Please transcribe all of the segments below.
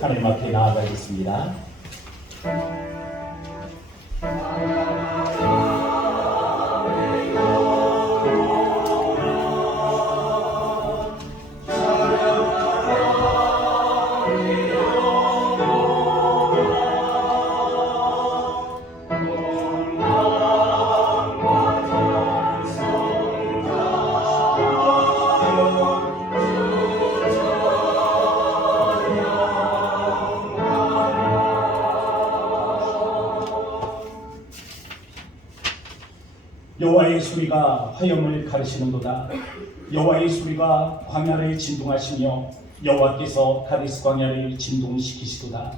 하나님 앞에 나아가겠습니다. 여호와의 소리가 화염을 가르시는도다. 여호와의 소리가 광야를 진동하시며 여호와께서 가데스 광야를 진동시키시도다.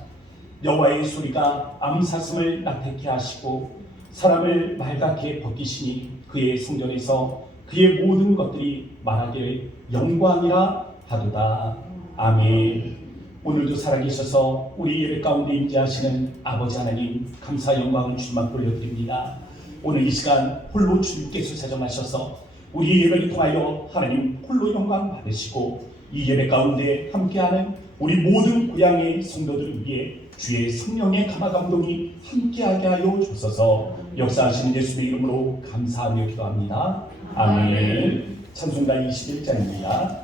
여호와의 소리가 암사슴을 낙태케 하시고 사람을 말갛게 벗기시니 그의 성전에서 그의 모든 것들이 말하기를 영광이라 하도다. 아멘. 오늘도 살아계셔서 우리 예배 가운데 임재하시는 아버지 하나님, 감사 영광을 주님만 돌려드립니다. 오늘 이 시간 홀로 주님께서 사정하셔서 우리 예배를 통하여 하나님 홀로 영광 받으시고 이 예배 가운데 함께하는 우리 모든 고향의 성도들을 위해 주의 성령의 감화감동이 함께하게 하여 주소서. 역사하시는 예수의 이름으로 감사하며 기도합니다. 아멘. 찬송가 21장입니다.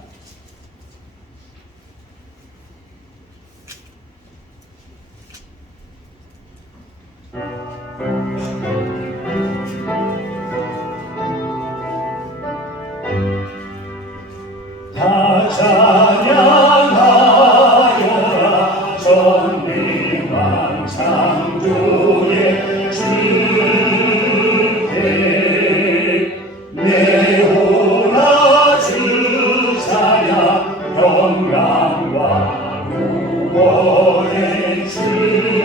다 찬양하여라 전능왕 창조의 주께 내오라 주 찬양 영광과 구원의 주님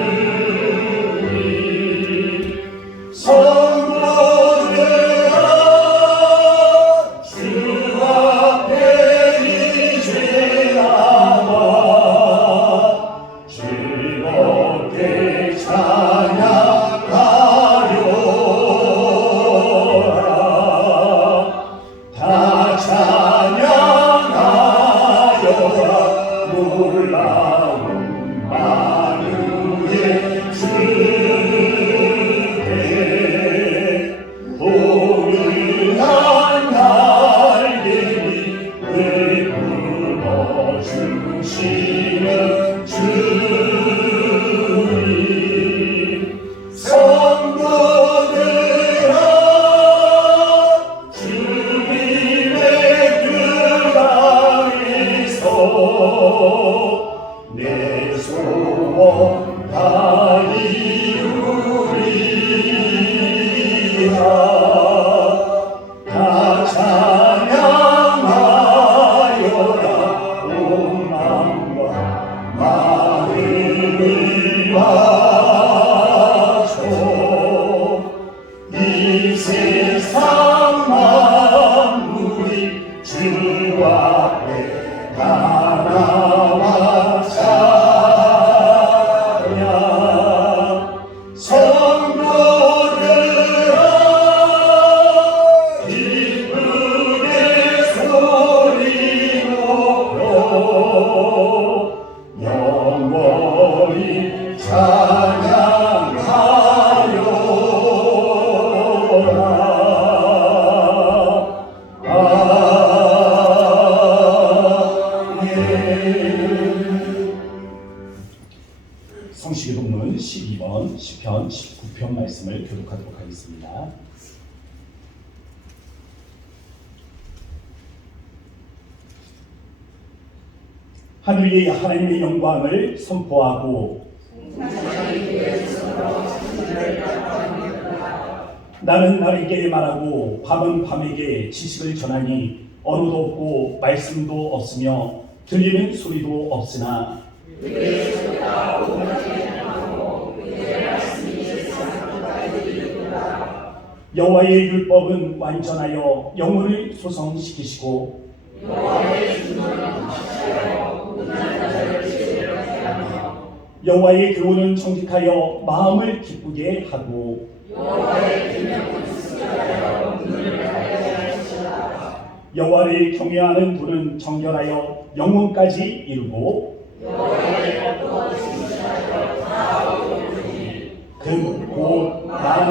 성도들아 주 앞에 즐겁게 찬양하려라. 다 찬양하여라. 놀라운 만유의 주께 포근한 날개를 불어주시는 주님 성도들아 주님의 교회에서 내 소원 다 이루리라. 다 찬양하여라. 온 마음과 마음을 바쳐 이 세상 만물이 주 앞에 다 나와 찬양 성도들아 기쁨의 소리 높여 영원히 찬양하여라. 아멘. 성식의 동문 12번 시편 19편 말씀을 교독하도록 하겠습니다. 하늘 위의 하나님의 영광을 선포하고 나는 나에게 말하고 밤은 밤에게 지식을 전하니 언어도 없고 말씀도 없으며 들리는 소리도 없으나 여호와의 율법은 완전하여 영혼을 소성시키시고 여호와의 교훈은 정직하여 마음을 기쁘게 하고 여호와를 경외하는 도는 정결하여 영혼까지 이루고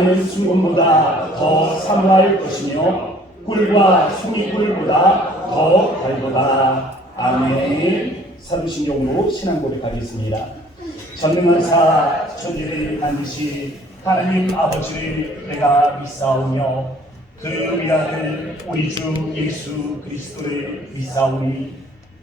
나는 순금보다 더 사모할 것이며 꿀과 송이꿀보다 더 달도다. 아멘. 사도신경으로 신앙 고백하겠습니다. 전능하사 천지를 반드시 하나님 아버지를 내가 믿사오며 그 위아들 우리 주 예수 그리스도를 믿사오니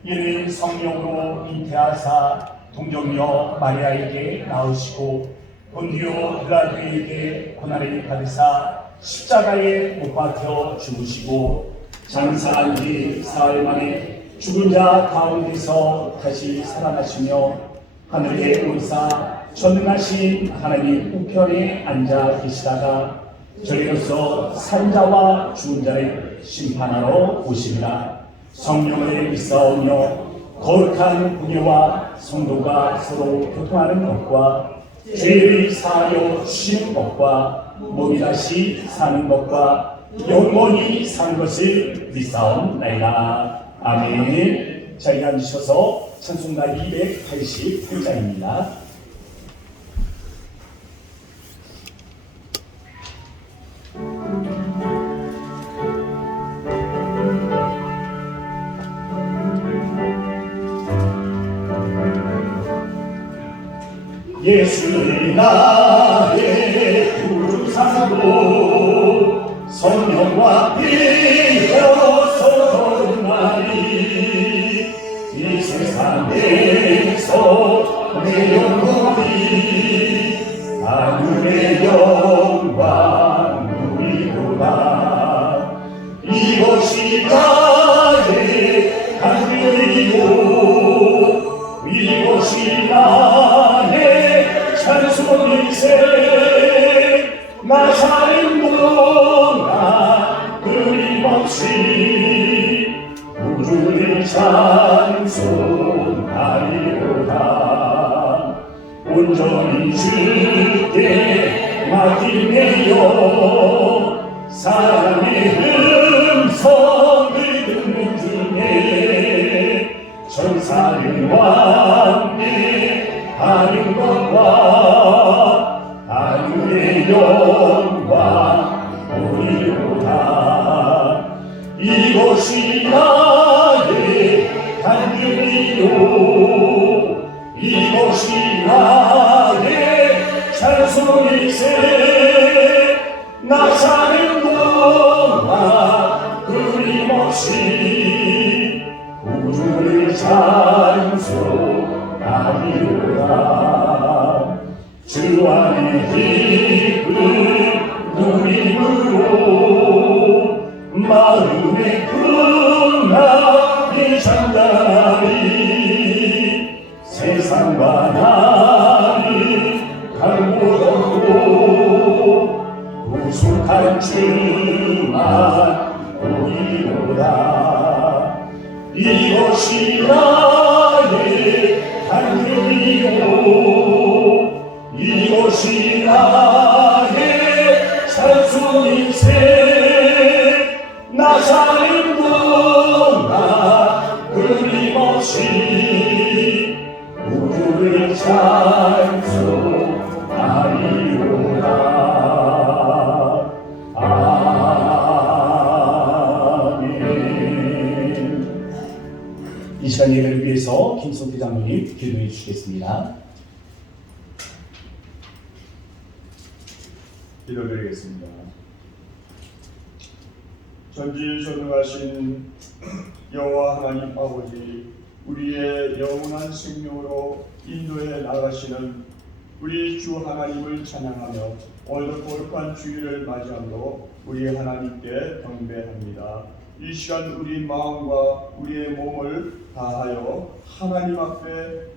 이는 성령으로 잉태하사 동정녀 마리아에게 낳으시고 본디오 빌라도에게 고난을 받으사 십자가에 못 박혀 죽으시고 장사한 지 사흘 만에 죽은 자 가운데서 다시 살아나시며 하늘에 오르사 전능하신 하나님 우편에 앉아 계시다가 저희로서 산자와 죽은 자를 심판하러 오시리라. 성령을 믿사오며 거룩한 공예와 성도가 서로 교통하는 것과 죄를 사하여 주시는 것과 몸이 다시 사는 것과 영원히 사는 것을 믿사옵나이다. 아멘. 자리에 앉으셔서 찬송가 288장입니다. 예수의 나의 구주상도 성령과 비어서 거듭나리 이 세상에서 내 영혼이 하늘의 영광 누리도다. 이것이 나의 간증이요 이것이 나의 찬송일세. 나 사는 동안 끊임없이 우주를 찬송하리로다. 온전히 주께 맡기네요. 사랑의 음성을 듣는 중에 천사를 왕래하는 것과 하늘의 영광 보이로다. 이것이 나의 간증이요 이것이 나의 찬송일세. 나 사는 동안 끊임없이 우주를 찬송하리로다. 주 안에 기쁜 누림으로 마음의 풍랑이 장단하리. 세상과 나를 갈고놓고 구속한 주만 보이로다. 이것이 나의 간증이요 이것이 나의 찬송일세. 나 사는 동안 끊임없이 우주를 찬송하리로다. 아멘. 이 시간 예배를 위해서 김성태 장로님 기도해 주시겠습니다. 기도드리겠습니다. 전지전능하신 여호와 하나님 아버지, 우리의 영원한 생명으로 인도해 나가시는 우리 주 하나님을 찬양하며 오늘도 거룩한 주일을 맞이함으로 우리 하나님께 경배합니다. 이 시간 우리 마음과 우리의 몸을 다하여 하나님 앞에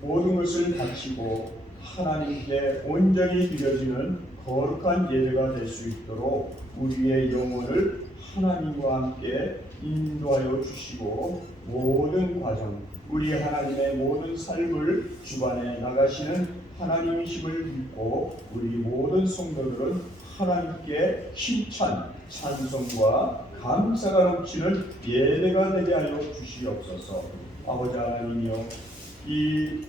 모든 것을 바치고 하나님께 온전히 드려지는 거룩한 예배가 될 수 있도록 우리의 영혼을 하나님과 함께 인도하여 주시고 모든 과정, 우리 하나님의 모든 삶을 주관해 나가시는 하나님이심을 믿고 우리 모든 성도들은 하나님께 힘찬 찬송과 감사가 넘치는 예배가 되게 하여 주시옵소서. 아버지 하나님이여, 이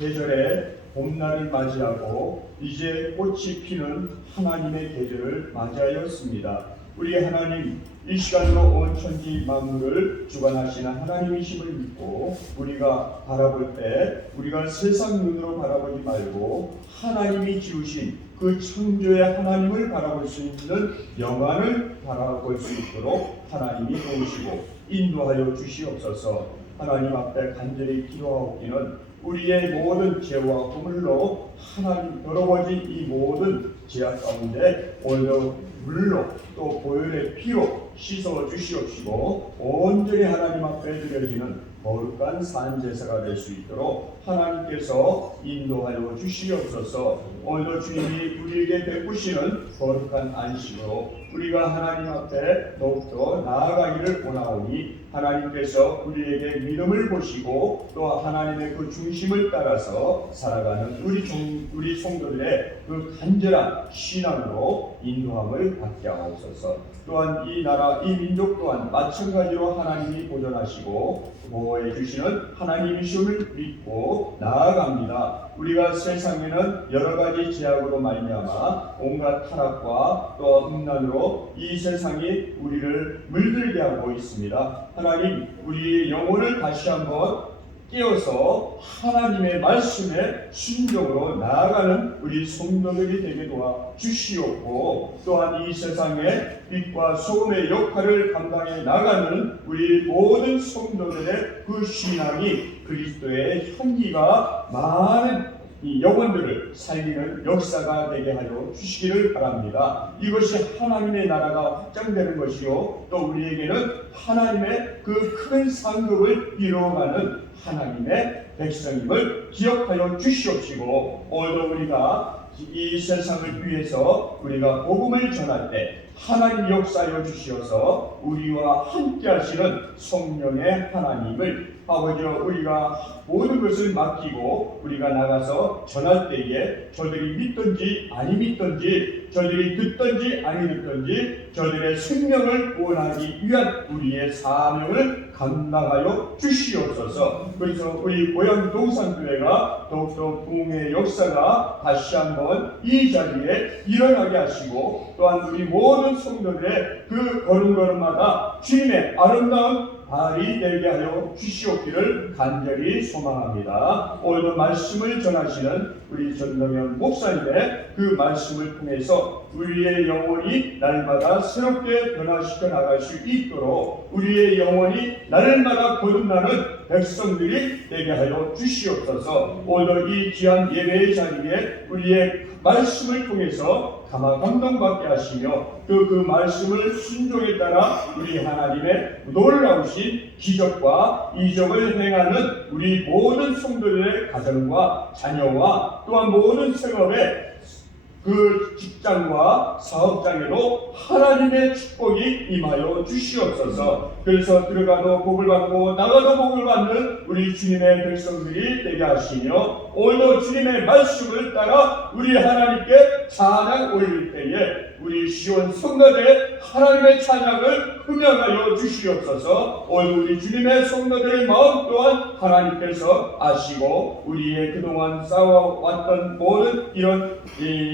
계절에 봄날을 맞이하고 이제 꽃이 피는 하나님의 계절을 맞이하였습니다. 우리 하나님, 이 시간으로 온 천지 만물을 주관하시는 하나님이심을 믿고 우리가 바라볼 때 우리가 세상 눈으로 바라보지 말고 하나님이 지으신 그 창조의 하나님을 바라볼 수 있는 영안을 바라볼 수 있도록 하나님이 도우시고 인도하여 주시옵소서. 하나님 앞에 간절히 기도하옵기는 우리의 모든 죄와 허물로 하나님 더러워진 이 모든 죄악 가운데 오늘도 물로 또 보혈의 피로 씻어 주시옵시고 온전히 하나님 앞에 드려지는 거룩한 산제사가 될 수 있도록 하나님께서 인도하여 주시옵소서. 오늘도 주님이 우리에게 베푸시는 거룩한 안식으로 우리가 하나님 앞에 더욱더 나아가기를 원하오니 하나님께서 우리에게 믿음을 보시고 또 하나님의 그 중심을 따라서 살아가는 우리 성도들의 그 간절한 신앙으로 인도함을 받게 하옵소서. 또한 이 나라 이 민족 또한 마찬가지로 하나님이 보존하시고 보호해 주시는 하나님이심을 믿고 나아갑니다. 우리가 세상에는 여러 가지 제약으로 말미암아 온갖 타락과 또 음란으로 이 세상이 우리를 물들게 하고 있습니다. 하나님, 우리의 영혼을 다시 한번 깨어서 하나님의 말씀에 순종으로 나아가는 우리 성도들이 되게 도와 주시옵고 또한 이 세상에 빛과 소금의 역할을 감당해 나가는 우리 모든 성도들의 그 신앙이 그리스도의 향기가 많은 이 영혼들을 살리는 역사가 되게 하여 주시기를 바랍니다. 이것이 하나님의 나라가 확장되는 것이요 또 우리에게는 하나님의 그 큰 상급을 이루어가는 하나님의 백성임을 기억하여 주시옵시고 오늘도 우리가 이 세상을 위해서 우리가 복음을 전할 때 하나님 역사하여 주시어서 우리와 함께 하시는 성령의 하나님을 아버지여 우리가 모든 것을 맡기고 우리가 나가서 전할 때에 저들이 믿든지 아니 믿든지 저들이 듣든지 아니 듣든지 저들의 생명을 구원하기 위한 우리의 사명을 감당하여 주시옵소서. 그래서 우리 고향 동산교회가 더욱더 부흥의 역사가 다시 한번 이 자리에 일어나게 하시고 또한 우리 모든 성도들의 그 걸음걸음마다 주님의 아름다운 발이 되게 하여 주시옵기를 간절히 소망합니다. 오늘도 말씀을 전하시는 우리 전동현 목사님의 그 말씀을 통해서 우리의 영혼이 날마다 새롭게 변화시켜 나갈 수 있도록 우리의 영혼이 날마다 거듭나는 백성들이 되게 하여 주시옵소서. 오늘도 이 귀한 예배의 자리에 우리의 말씀을 통해서 감동받게 하시며 그 말씀을 순종에 따라 우리 하나님의 놀라우신 기적과 이적을 행하는 우리 모든 성도들의 가정과 자녀와 또한 모든 생업에 그 직장과 사업장에도 하나님의 축복이 임하여 주시옵소서. 그래서 들어가도 복을 받고 나가도 복을 받는 우리 주님의 백성들이 되게 하시며 오늘도 주님의 말씀을 따라 우리 하나님께 찬양 올릴 때에 우리 시온 성도들의 하나님의 찬양을 흠양하여 주시옵소서. 오늘 우리 주님의 성도들의 마음 또한 하나님께서 아시고 우리의 그동안 싸워왔던 모든 이런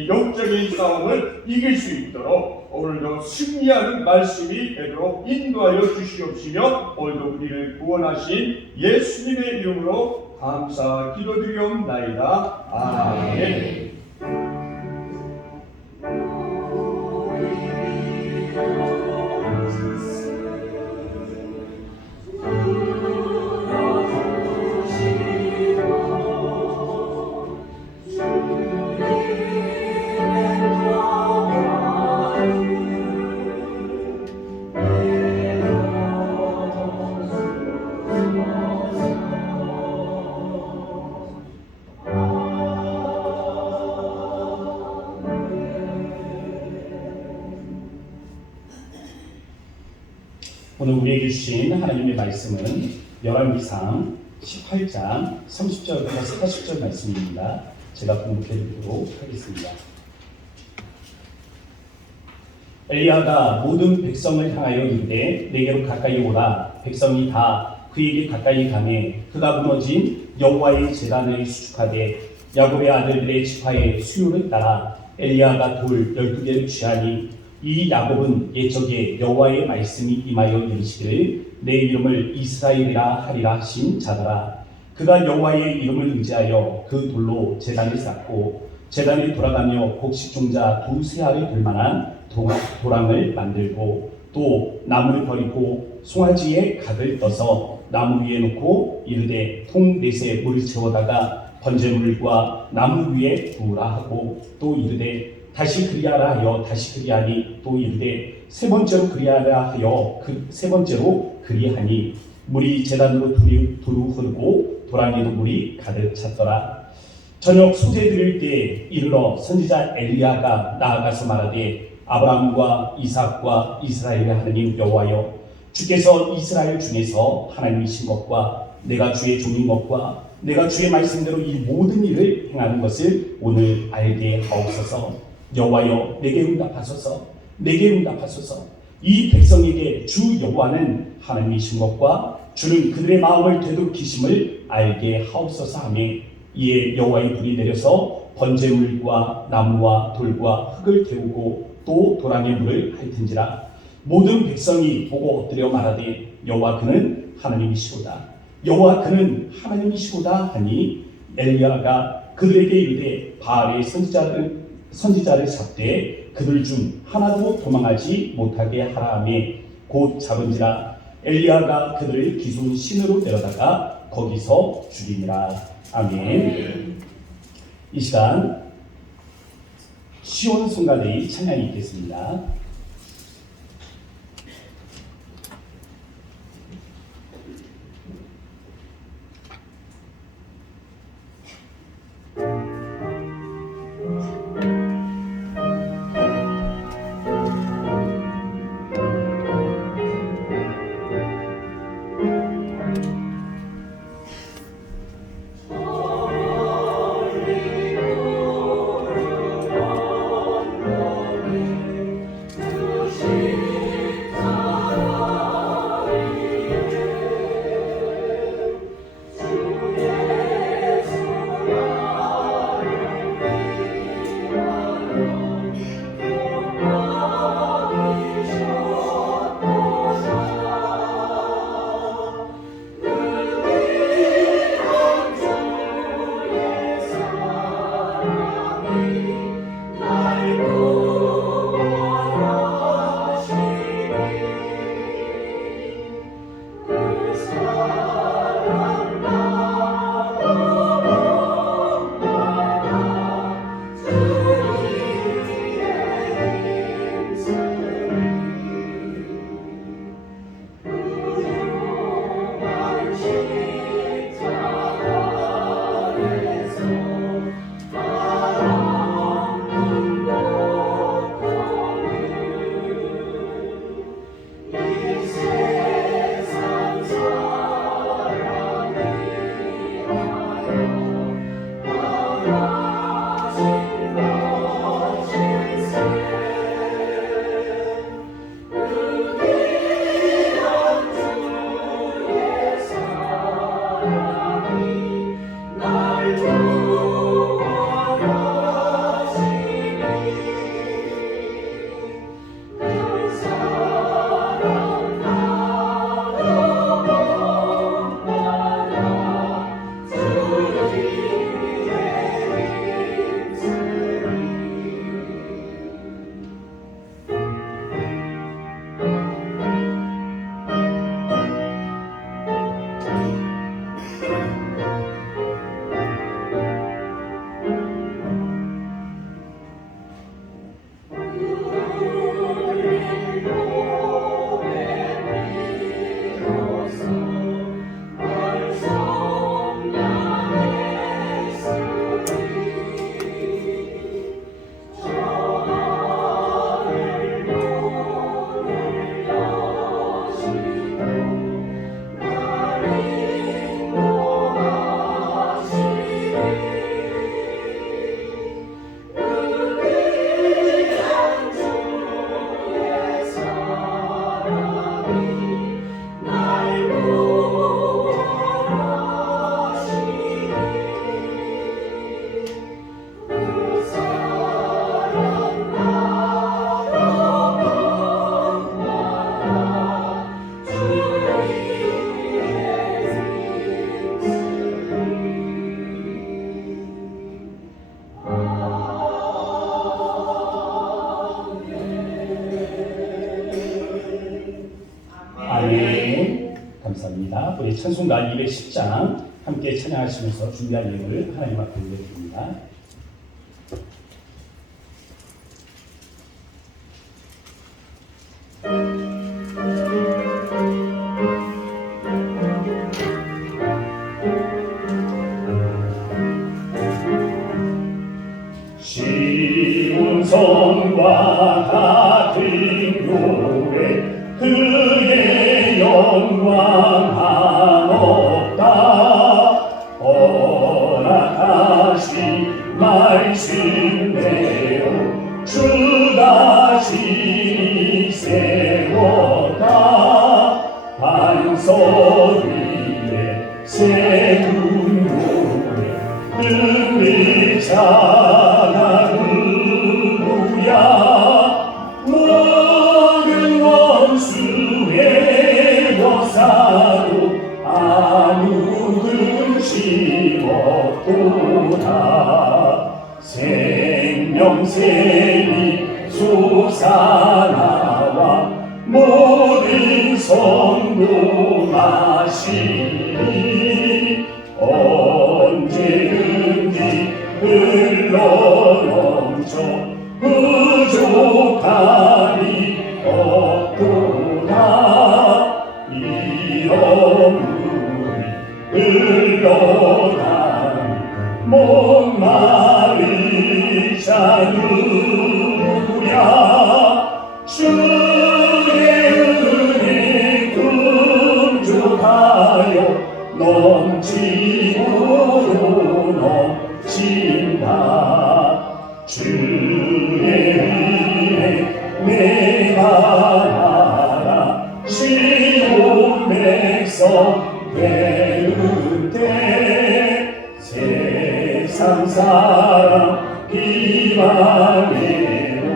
영적인 싸움을 이길 수 있도록 오늘도 승리하는 말씀이 되도록 인도하여 주시옵시며 오늘도 우리를 구원하신 예수님의 이름으로 감사 기도드리옵나이다. 아멘. 오늘 우리에게 주신 하나님의 말씀은 열왕기상 18장 30절부터 40절 말씀입니다. 제가 공독해 드리도록 하겠습니다. 엘리야가 모든 백성을 향하여 이르되 내게로 가까이 오라. 백성이 다 그에게 가까이 가매 그가 무너진 여호와의 제단을 수축하되 야곱의 아들들의 지파의 수요를 따라 엘리야가 돌 12개를 취하니 이 야곱은 옛적에 여호와의 말씀이 임하여 이르시기를 내 이름을 이스라엘이라 하리라 하신 자더라. 그가 여호와의 이름을 의지하여 그 돌로 제단을 쌓고 제단이 돌아가며 곡식종자 두세 알을 들 만한 도랑을 만들고 또 나무를 버리고 송아지에 각을 떠서 나무 위에 놓고 이르되 통 넷에 물을 채워다가 번제물과 나무 위에 두으라 하고 또 이르되 다시 그리하라 하여 다시 그리하니 또 이르되 세 번째로 그리하라 하여 그 세 번째로 그리하니 물이 제단으로 두루 흐르고 도랑에도 물이 가득 찼더라. 저녁 소재 드릴 때 이르러 선지자 엘리야가 나아가서 말하되 아브라함과 이삭과 이스라엘의 하나님 여호와여 주께서 이스라엘 중에서 하나님이신 것과 내가 주의 종인 것과 내가 주의 말씀대로 이 모든 일을 행하는 것을 오늘 알게 하옵소서. 여호와여 내게 응답하소서. 내게 응답하소서. 이 백성에게 주 여호와는 하나님이신 것과 주는 그들의 마음을 되돌이키심을 알게 하옵소서 하며 이에 여호와의 불이 내려서 번제물과 나무와 돌과 흙을 태우고 또 도랑의 물을 핥은지라. 모든 백성이 보고 엎드려 말하되 여호와 그는 하나님이시로다. 여호와 그는 하나님이시로다 하니 엘리야가 그들에게 이르되 바알의 선지자를 잡되 그들 중 하나도 도망하지 못하게 하라 하며 곧 잡은지라. 엘리야가 그들을 기순 신으로 데려다가 거기서 죽이니라. 아멘. 이 시간 시온 성가대의 찬양이 있겠습니다. 우리 찬송가 210장 함께 찬양하시면서 준비한 예물을 하나님 앞에 올려드립니다. 쉬운 손과 같은 교회 그의 영광 한없다 허락하신 말씀대로 주가 진히 세웠다 반석 위에 세운 교회 능히 찬양하루야 모든 원수의 역사로 아무든 심었도다 생명샘이 솟아나와 모든 성도 마시니 언제든지 흘러넘쳐 부족함이 없도다 이런 물이 흘러가니 목마른 자 누구야 주의 은혜 풍족하여 넘치도록 넘친다 주의 은혜 내가 알아 시온 백성 되는 때 세상 사람 비방해도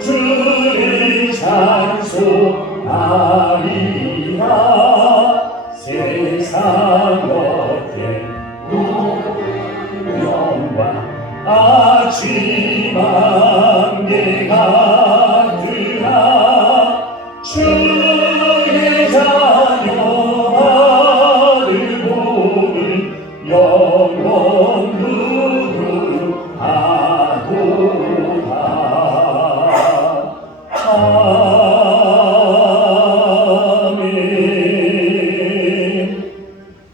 주를 찬송하리라 세상 겉에 영광 아침 안개 같으나 주의 자녀 아들 보는 영원 누구하도다 아멘.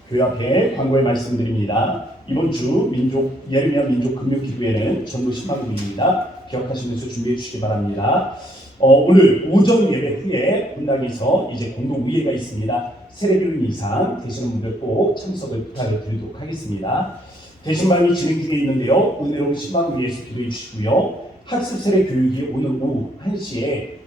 교회 앞에 광고의 말씀드립니다. 이번 주 예르미야 민족 금요기도회는 전도 신방국입니다. 기억하시면서 준비해 주시기 바랍니다. 오늘 오전 예배 후에 분당에서 이제 공동 의회가 있습니다. 세례교인 이상 되시는 분들 꼭 참석을 부탁을 드리도록 하겠습니다. 대신방이 진행 중에 있는데요. 은혜로운 신방을 위해서 기도해 주시고요. 학습 세례 교육이 오늘 오후 1시에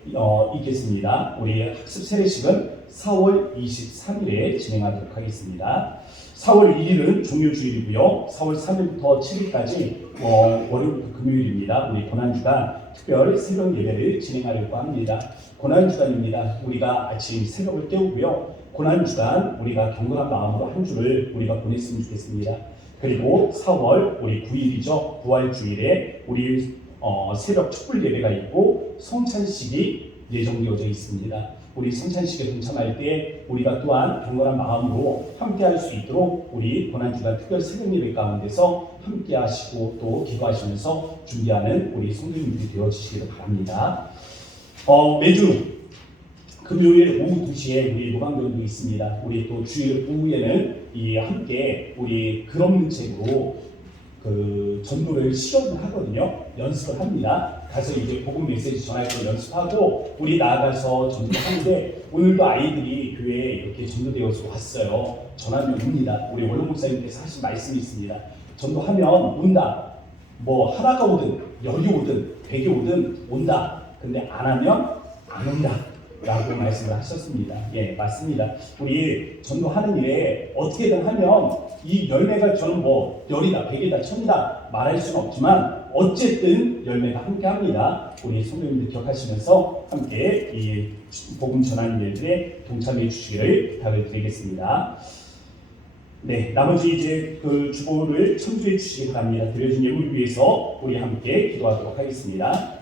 있겠습니다. 우리 학습 세례식은 4월 23일에 진행하도록 하겠습니다. 4월 2일은 종료주일이고요. 4월 3일부터 7일까지 월요일부터 금요일입니다. 우리 고난주간 특별 새벽 예배를 진행하려고 합니다. 고난주간입니다. 우리가 아침 새벽을 깨우고요. 고난주간 우리가 경건한 마음으로 한 주를 우리가 보냈으면 좋겠습니다. 그리고 4월 우리 9일이죠. 부활주일에 우리 새벽 촛불 예배가 있고 성찬식이 예정되어져 있습니다. 우리 성찬식에 동참할 때 우리가 또한 경건한 마음으로 함께할 수 있도록 우리 고난주간 특별 새벽 예배 가운데서 함께하시고 또 기도하시면서 준비하는 우리 성도님들이 되어주시기를 바랍니다. 매주 금요일 오후 2시에 우리 노방전도 있습니다. 우리 또 주일 오후에는 함께 우리 글없는책으로 전도를 실험을 하거든요. 연습을 합니다. 가서 이제 복음 메시지 전할 때 연습하고 우리 나아가서 전도를 하는데 오늘도 아이들이 교회에 이렇게 전도되어서 왔어요. 전하면 옵니다. 우리 원로 목사님께서 하신 말씀이 있습니다. 전도하면 온다. 뭐 하나가 오든 열이 오든 100이 오든 온다. 근데 안 하면 안 온다. 라고 말씀을 하셨습니다. 예, 맞습니다. 우리 전도하는 일에 어떻게든 하면 이 열매가 저는 뭐 열이다, 100이다, 1000이다 말할 수는 없지만 어쨌든 열매가 함께 합니다. 우리 성도님들 기억하시면서 함께 이 복음 전하는 일들에 동참해 주시기를 부탁을 드리겠습니다. 네, 나머지 이제 주보를 첨부해 주시기 바랍니다. 드려진 예물 위해서 우리 함께 기도하도록 하겠습니다.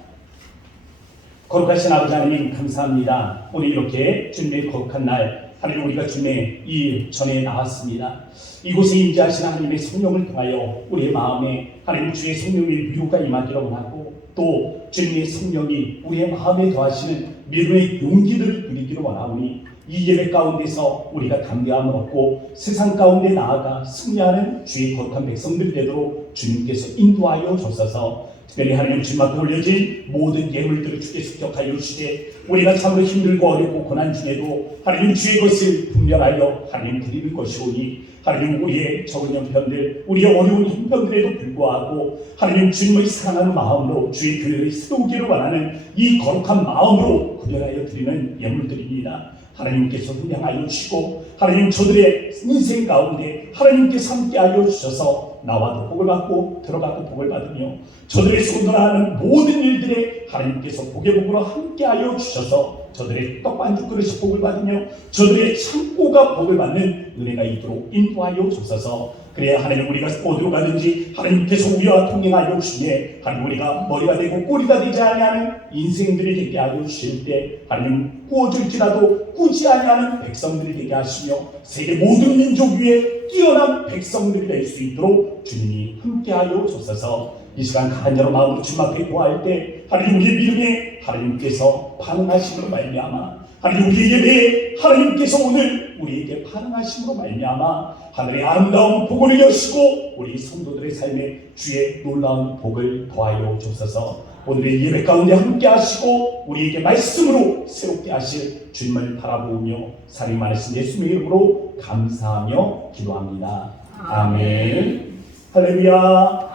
거룩하신 아버지 하나님 감사합니다. 오늘 이렇게 주님의 거룩한 날 하나님 우리가 주님의 이 전에 나왔습니다. 이곳에 임재하신 하나님의 성령을 통하여 우리의 마음에 하나님 주의 성령의 위로가 임하기를 원하고 또 주님의 성령이 우리의 마음에 더하시는 믿음의 용기를 누리기를 원하오니 이 예배 가운데서 우리가 담대함을 얻고 세상 가운데 나아가 승리하는 주의 거룩한 백성들이 되도록 주님께서 인도하여 주셔서 특별히 하나님 주님 앞에 올려진 모든 예물들을 주께 습격하여 주시되 우리가 참으로 힘들고 어렵고 고난 중에도 하나님 주의 것을 분별하여 하나님 드리는 것이오니 하나님 우리의 적은 형편들 우리의 어려운 형편들에도 불구하고 하나님 주님의 사랑하는 마음으로 주의 교회를 세우기를 원하는 이 거룩한 마음으로 구별하여 드리는 예물들입니다. 하나님께서 훈련하여 주시고 하나님 저들의 인생 가운데 하나님께서 함께하여 주셔서 나와도 복을 받고 들어가도 복을 받으며 저들의 손으로 하는 모든 일들에 하나님께서 복의 복으로 함께하여 주셔서 저들의 떡반죽 그릇이 복을 받으며 저들의 창고가 복을 받는 은혜가 있도록 인도하여 주셔서 그래야 하나님 우리가 어디로 가든지 하나님께서 우리와 동행하여 주시에 하나님 우리가 머리가 되고 꼬리가 되지 아니하는 인생들이 되게 하여 주실 때 하나님 꾸어줄지라도 꾸지 아니하는 백성들이 되게 하시며 세계 모든 민족 위에 뛰어난 백성들이 될 수 있도록 주님이 함께하여 주셔서 이 시간 간절한 마음으로 주님 앞에 구할 때 하나님 우리의 믿음에 하나님께서 반응하심으로 말미암아 하나님 우리의 예배에 하나님께서 오늘 우리에게 반응하심으로 말미암아 하늘의 아름다운 복을 여시고 우리 성도들의 삶에 주의 놀라운 복을 더하여 주셔서 오늘의 예배 가운데 함께 하시고 우리에게 말씀으로 새롭게 하실 주님을 바라보며 살이 많으신 예수님의 이름으로 감사하며 기도합니다. 아멘. 할렐루야.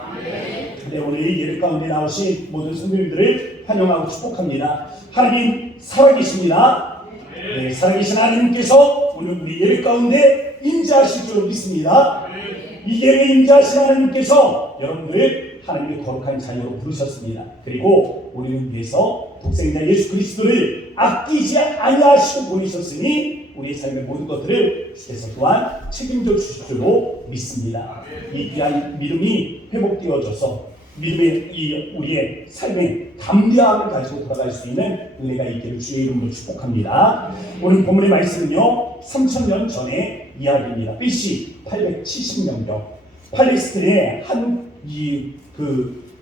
네, 오늘 이 예배 가운데 나오신 모든 성도님들을 환영하고 축복합니다. 하나님 살아계십니다. 네, 살아계신 하나님께서 오늘 우리 예배 가운데 임재하실 줄 믿습니다. 이 예배에 임재하신 하나님께서 여러분들을 하나님의 거룩한 자녀로 부르셨습니다. 그리고 우리를 위해서 독생자 예수 그리스도를 아끼지 아니하시고 보내셨으니 우리의 삶의 모든 것들을 주께서 또한 책임져 주실 줄로 믿습니다. 이 귀한 믿음이 회복되어져서 믿음의 이 우리의 삶에 담대함을 가지고 돌아갈 수 있는 은혜가 있기를 주의 이름으로 축복합니다. 오늘 본문의 말씀은요 3000년 전의 이야기입니다. BC 870년경 팔레스틴의 한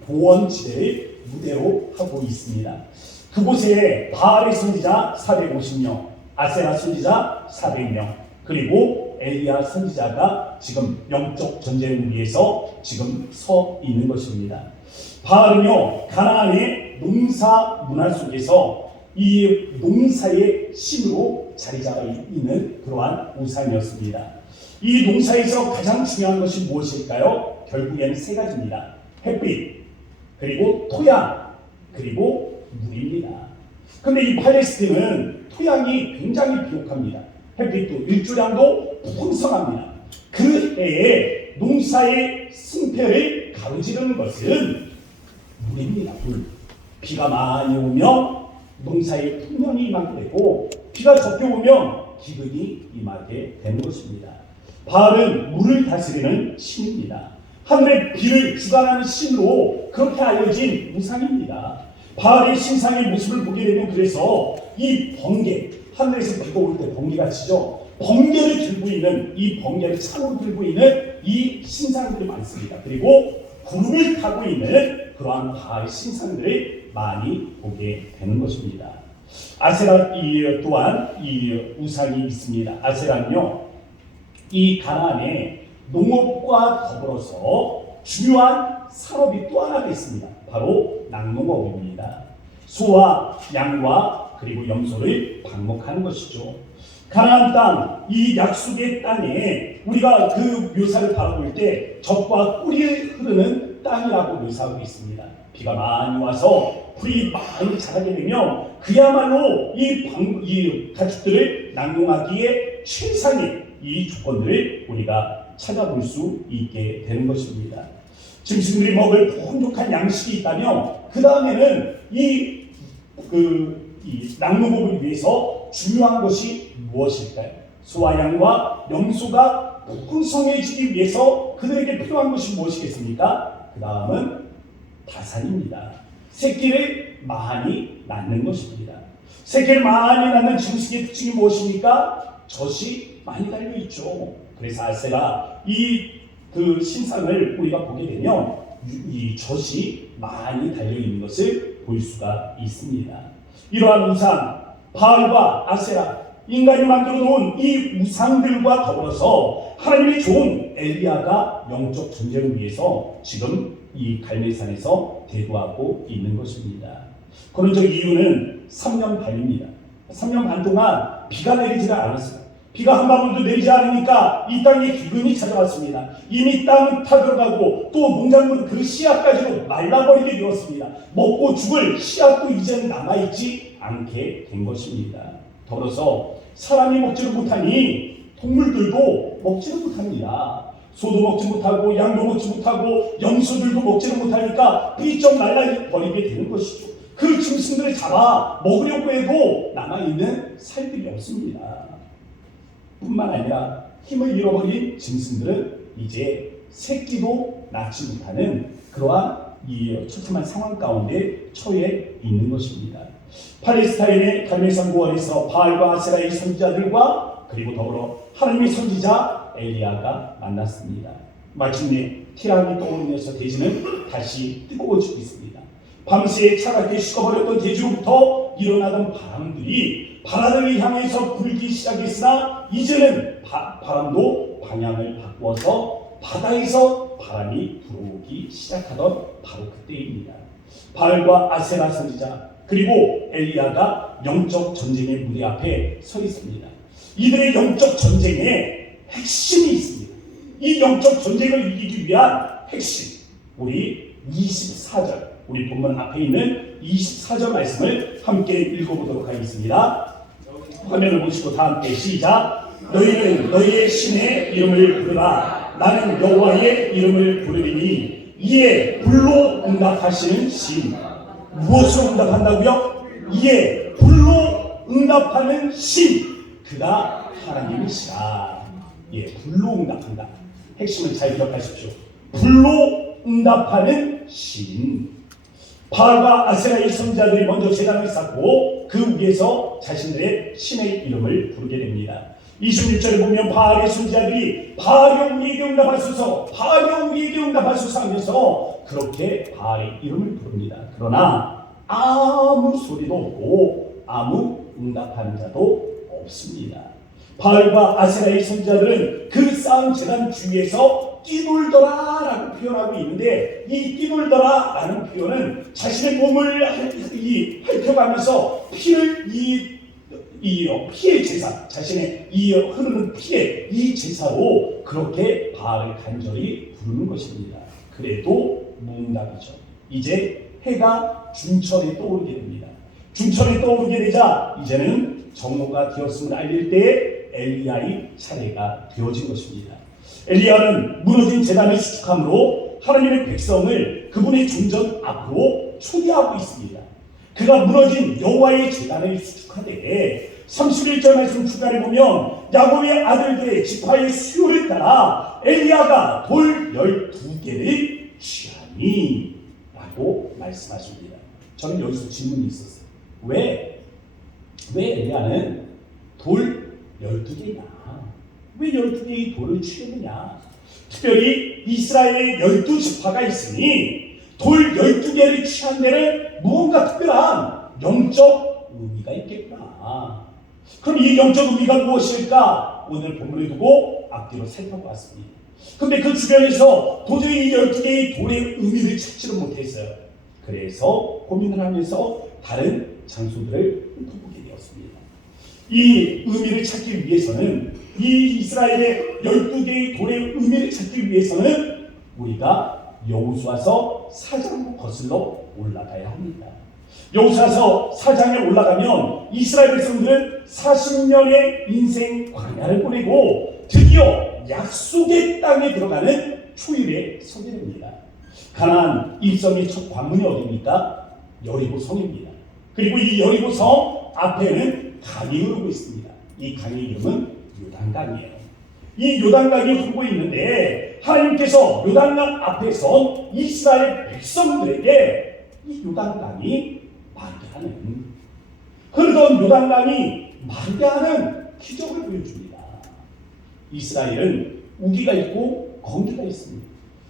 보원지대를 무대로 하고 있습니다. 그곳에 바알의 선지자 450명, 아세라 선지자 400명, 그리고 엘리야 선지자가 지금 영적 전쟁을 위해서 지금 서 있는 것입니다. 바알은요 가나안의 농사 문화 속에서 이 농사의 신으로 자리 잡아 있는 그러한 우상이었습니다. 이 농사에서 가장 중요한 것이 무엇일까요? 결국에는 세 가지입니다. 햇빛, 그리고 토양, 그리고 물입니다. 그런데 이 팔레스틴은 토양이 굉장히 비옥합니다. 햇빛도 일조량도 풍성합니다. 그 해에 농사의 승패를 가로지르는 것은 물입니다. 물. 비가 많이 오면 농사의 풍년이 임하게 되고 비가 적게 오면 기근이 임하게 되는 것입니다. 바알은 물을 다스리는 신입니다. 하늘의 비를 주관하는 신으로 그렇게 알려진 우상입니다. 바알의 신상의 모습을 보게 되면 그래서 이 번개, 하늘에서 비가 올 때 번개가 치죠. 번개를 들고 있는 이 번개를 창으로 들고 있는 이 신상들이 많습니다. 그리고 구름을 타고 있는 그러한 바알 신상들을 많이 보게 되는 것입니다. 아세라 또한 이 우상이 있습니다. 아세라는요 이 가나안에 농업과 더불어서 중요한 산업이 또 하나가 있습니다. 바로 낙농업입니다. 소와 양과 그리고 염소를 방목하는 것이죠. 가나안 땅, 이 약속의 땅에 우리가 그 묘사를 바라볼 때 젖과 꿀이 흐르는 땅이라고 묘사하고 있습니다. 비가 많이 와서 풀이 많이 자라게 되면 그야말로 이 가축들을 낙농하기에 최상의 이 조건들을 우리가 찾아볼 수 있게 되는 것입니다. 짐승들이 먹을 풍족한 양식이 있다면 그 다음에는 이 낙농업을 위해서 중요한 것이 무엇일까요? 소와 양과 염소가 풍성해지기 위해서 그들에게 필요한 것이 무엇이겠습니까? 그 다음은 다산입니다. 새끼를 많이 낳는 것입니다. 새끼를 많이 낳는 짐승의 특징이 무엇입니까? 젖이 많이 달려 있죠. 그래서 아세라 그 신상을 우리가 보게 되면 이 젖이 많이 달려 있는 것을 볼 수가 있습니다. 이러한 우상 바알과 아세라, 인간이 만들어 놓은 이 우상들과 더불어서 하나님의 종 엘리야가 영적 전쟁을 위해서 지금 이 갈멜산에서 대구하고 있는 것입니다. 그런적 이유는 3년 반입니다. 3년 반 동안 비가 내리지를 않았어요. 비가 한 방울도 내리지 않으니까 이 땅에 기근이 찾아왔습니다. 이미 땅은 타들어가고 또 농작물 그 씨앗까지도 말라버리게 되었습니다. 먹고 죽을 씨앗도 이제는 남아있지 않게 된 것입니다. 더불어서 사람이 먹지를 못하니 동물들도 먹지를 못합니다. 소도 먹지 못하고 양도 먹지 못하고 염소들도 먹지를 못하니까 삐쩍 말라버리게 되는 것이죠. 그 짐승들을 잡아 먹으려고 해도 남아있는 살들이 없습니다. 뿐만 아니라 힘을 잃어버린 짐승들은 이제 새끼도 낳지 못하는 그러한 이 처참한 상황 가운데 처해 있는 것입니다. 팔레스타인의 갈멜산 고원에서 바알과 아세라의 선지자들과 그리고 더불어 하나님의 선지자 엘리야가 만났습니다. 마침내 티랑이 떠오르면서 대지는 다시 뜨거워지고 있습니다. 밤새 차갑게 식어버렸던 대지로부터 일어나던 바람들이 바다를 향해서 불기 시작했으나 이제는 바람도 방향을 바꾸어서 바다에서 바람이 불어오기 시작하던 바로 그때입니다. 바알과 아세라 선지자 그리고 엘리야가 영적 전쟁의 무대 앞에 서 있습니다. 이들의 영적 전쟁에 핵심이 있습니다. 이 영적 전쟁을 이기기 위한 핵심, 우리 24절, 우리 본문 앞에 있는 24절 말씀을 함께 읽어보도록 하겠습니다. 화면을 보시고 다 함께 시작. 너희는 너희의 신의 이름을 부르라. 나는 여호와의 이름을 부르리니 이에 불로 응답하시는 신. 무엇으로 응답한다고요? 이에 불로 응답하는 신. 그가 하나님이시라. 예, 불로 응답한다. 핵심을 잘 기억하십시오. 불로 응답하는 신. 바알과 아세라의 선지자들이 먼저 제단을 쌓고 그 위에서 자신들의 신의 이름을 부르게 됩니다. 26절에 보면 바알의 선지자들이 바알여 우리에게 응답하소서, 바알여 우리에게 응답하소서 하면서 그렇게 바알의 이름을 부릅니다. 그러나 아무 소리도 없고 아무 응답하는 자도 없습니다. 바알과 아세라의 선지자들은 그 쌓은 제단 주위에서 뛰놀더라라고 표현하고 있는데 이 뛰놀더라라는 표현은 자신의 몸을 핥혀가면서 피를 피의 제사, 자신의 흐르는 피의 이 제사로 그렇게 바알을 간절히 부르는 것입니다. 그래도 무응답이죠. 이제 해가 중천에 떠오르게 됩니다. 중천에 떠오르게 되자 이제는 정오가 되었음을 알릴 때 엘리야의 차례가 되어진 것입니다. 엘리야는 무너진 제단을 수축함으로 하나님의 백성을 그분의 중전 앞으로 초대하고 있습니다. 그가 무너진 여호와의 제단을 수축하되 31절 말씀 중간에 보면 야곱의 아들들의 지파의 수요를 따라 엘리야가 돌 12개를 취하니 라고 말씀하십니다. 저는 여기서 질문이 있었어요. 왜 엘리야는 돌 12개냐? 왜 12개의 돌을 취했느냐? 특별히 이스라엘의 12지파가 있으니 돌 12개를 취한 데는 무언가 특별한 영적 의미가 있겠구나. 그럼 이 영적 의미가 무엇일까? 오늘 본문을 두고 앞뒤로 살펴보았습니다. 근데 그 주변에서 도저히 이 12개의 돌의 의미를 찾지를 못했어요. 그래서 고민을 하면서 다른 장소들을 훑어보게 되었습니다. 이 의미를 찾기 위해서는 이 이스라엘의 12개의 돌의 의미를 찾기 위해서는 우리가 여호수아서 4장으로 거슬러 올라가야 합니다. 여호수아서 4장에 올라가면 이스라엘 백성들은 40년의 인생 광야를 보내고 드디어 약속의 땅에 들어가는 초일에 서게 됩니다. 가나안 입성의 첫 관문이 어디입니까? 여리고성입니다. 그리고 이 여리고성 앞에는 강이 흐르고 있습니다. 이 강의 이름은 요단강이에요. 이 요단강이 흐르고 있는데 하나님께서 요단강 앞에 선 이스라엘 백성들에게 이 요단강이 마르게 하는, 흐르던 요단강이 마르게 하는 기적을 보여줍니다. 이스라엘은 우기가 있고 건기가 있습니다.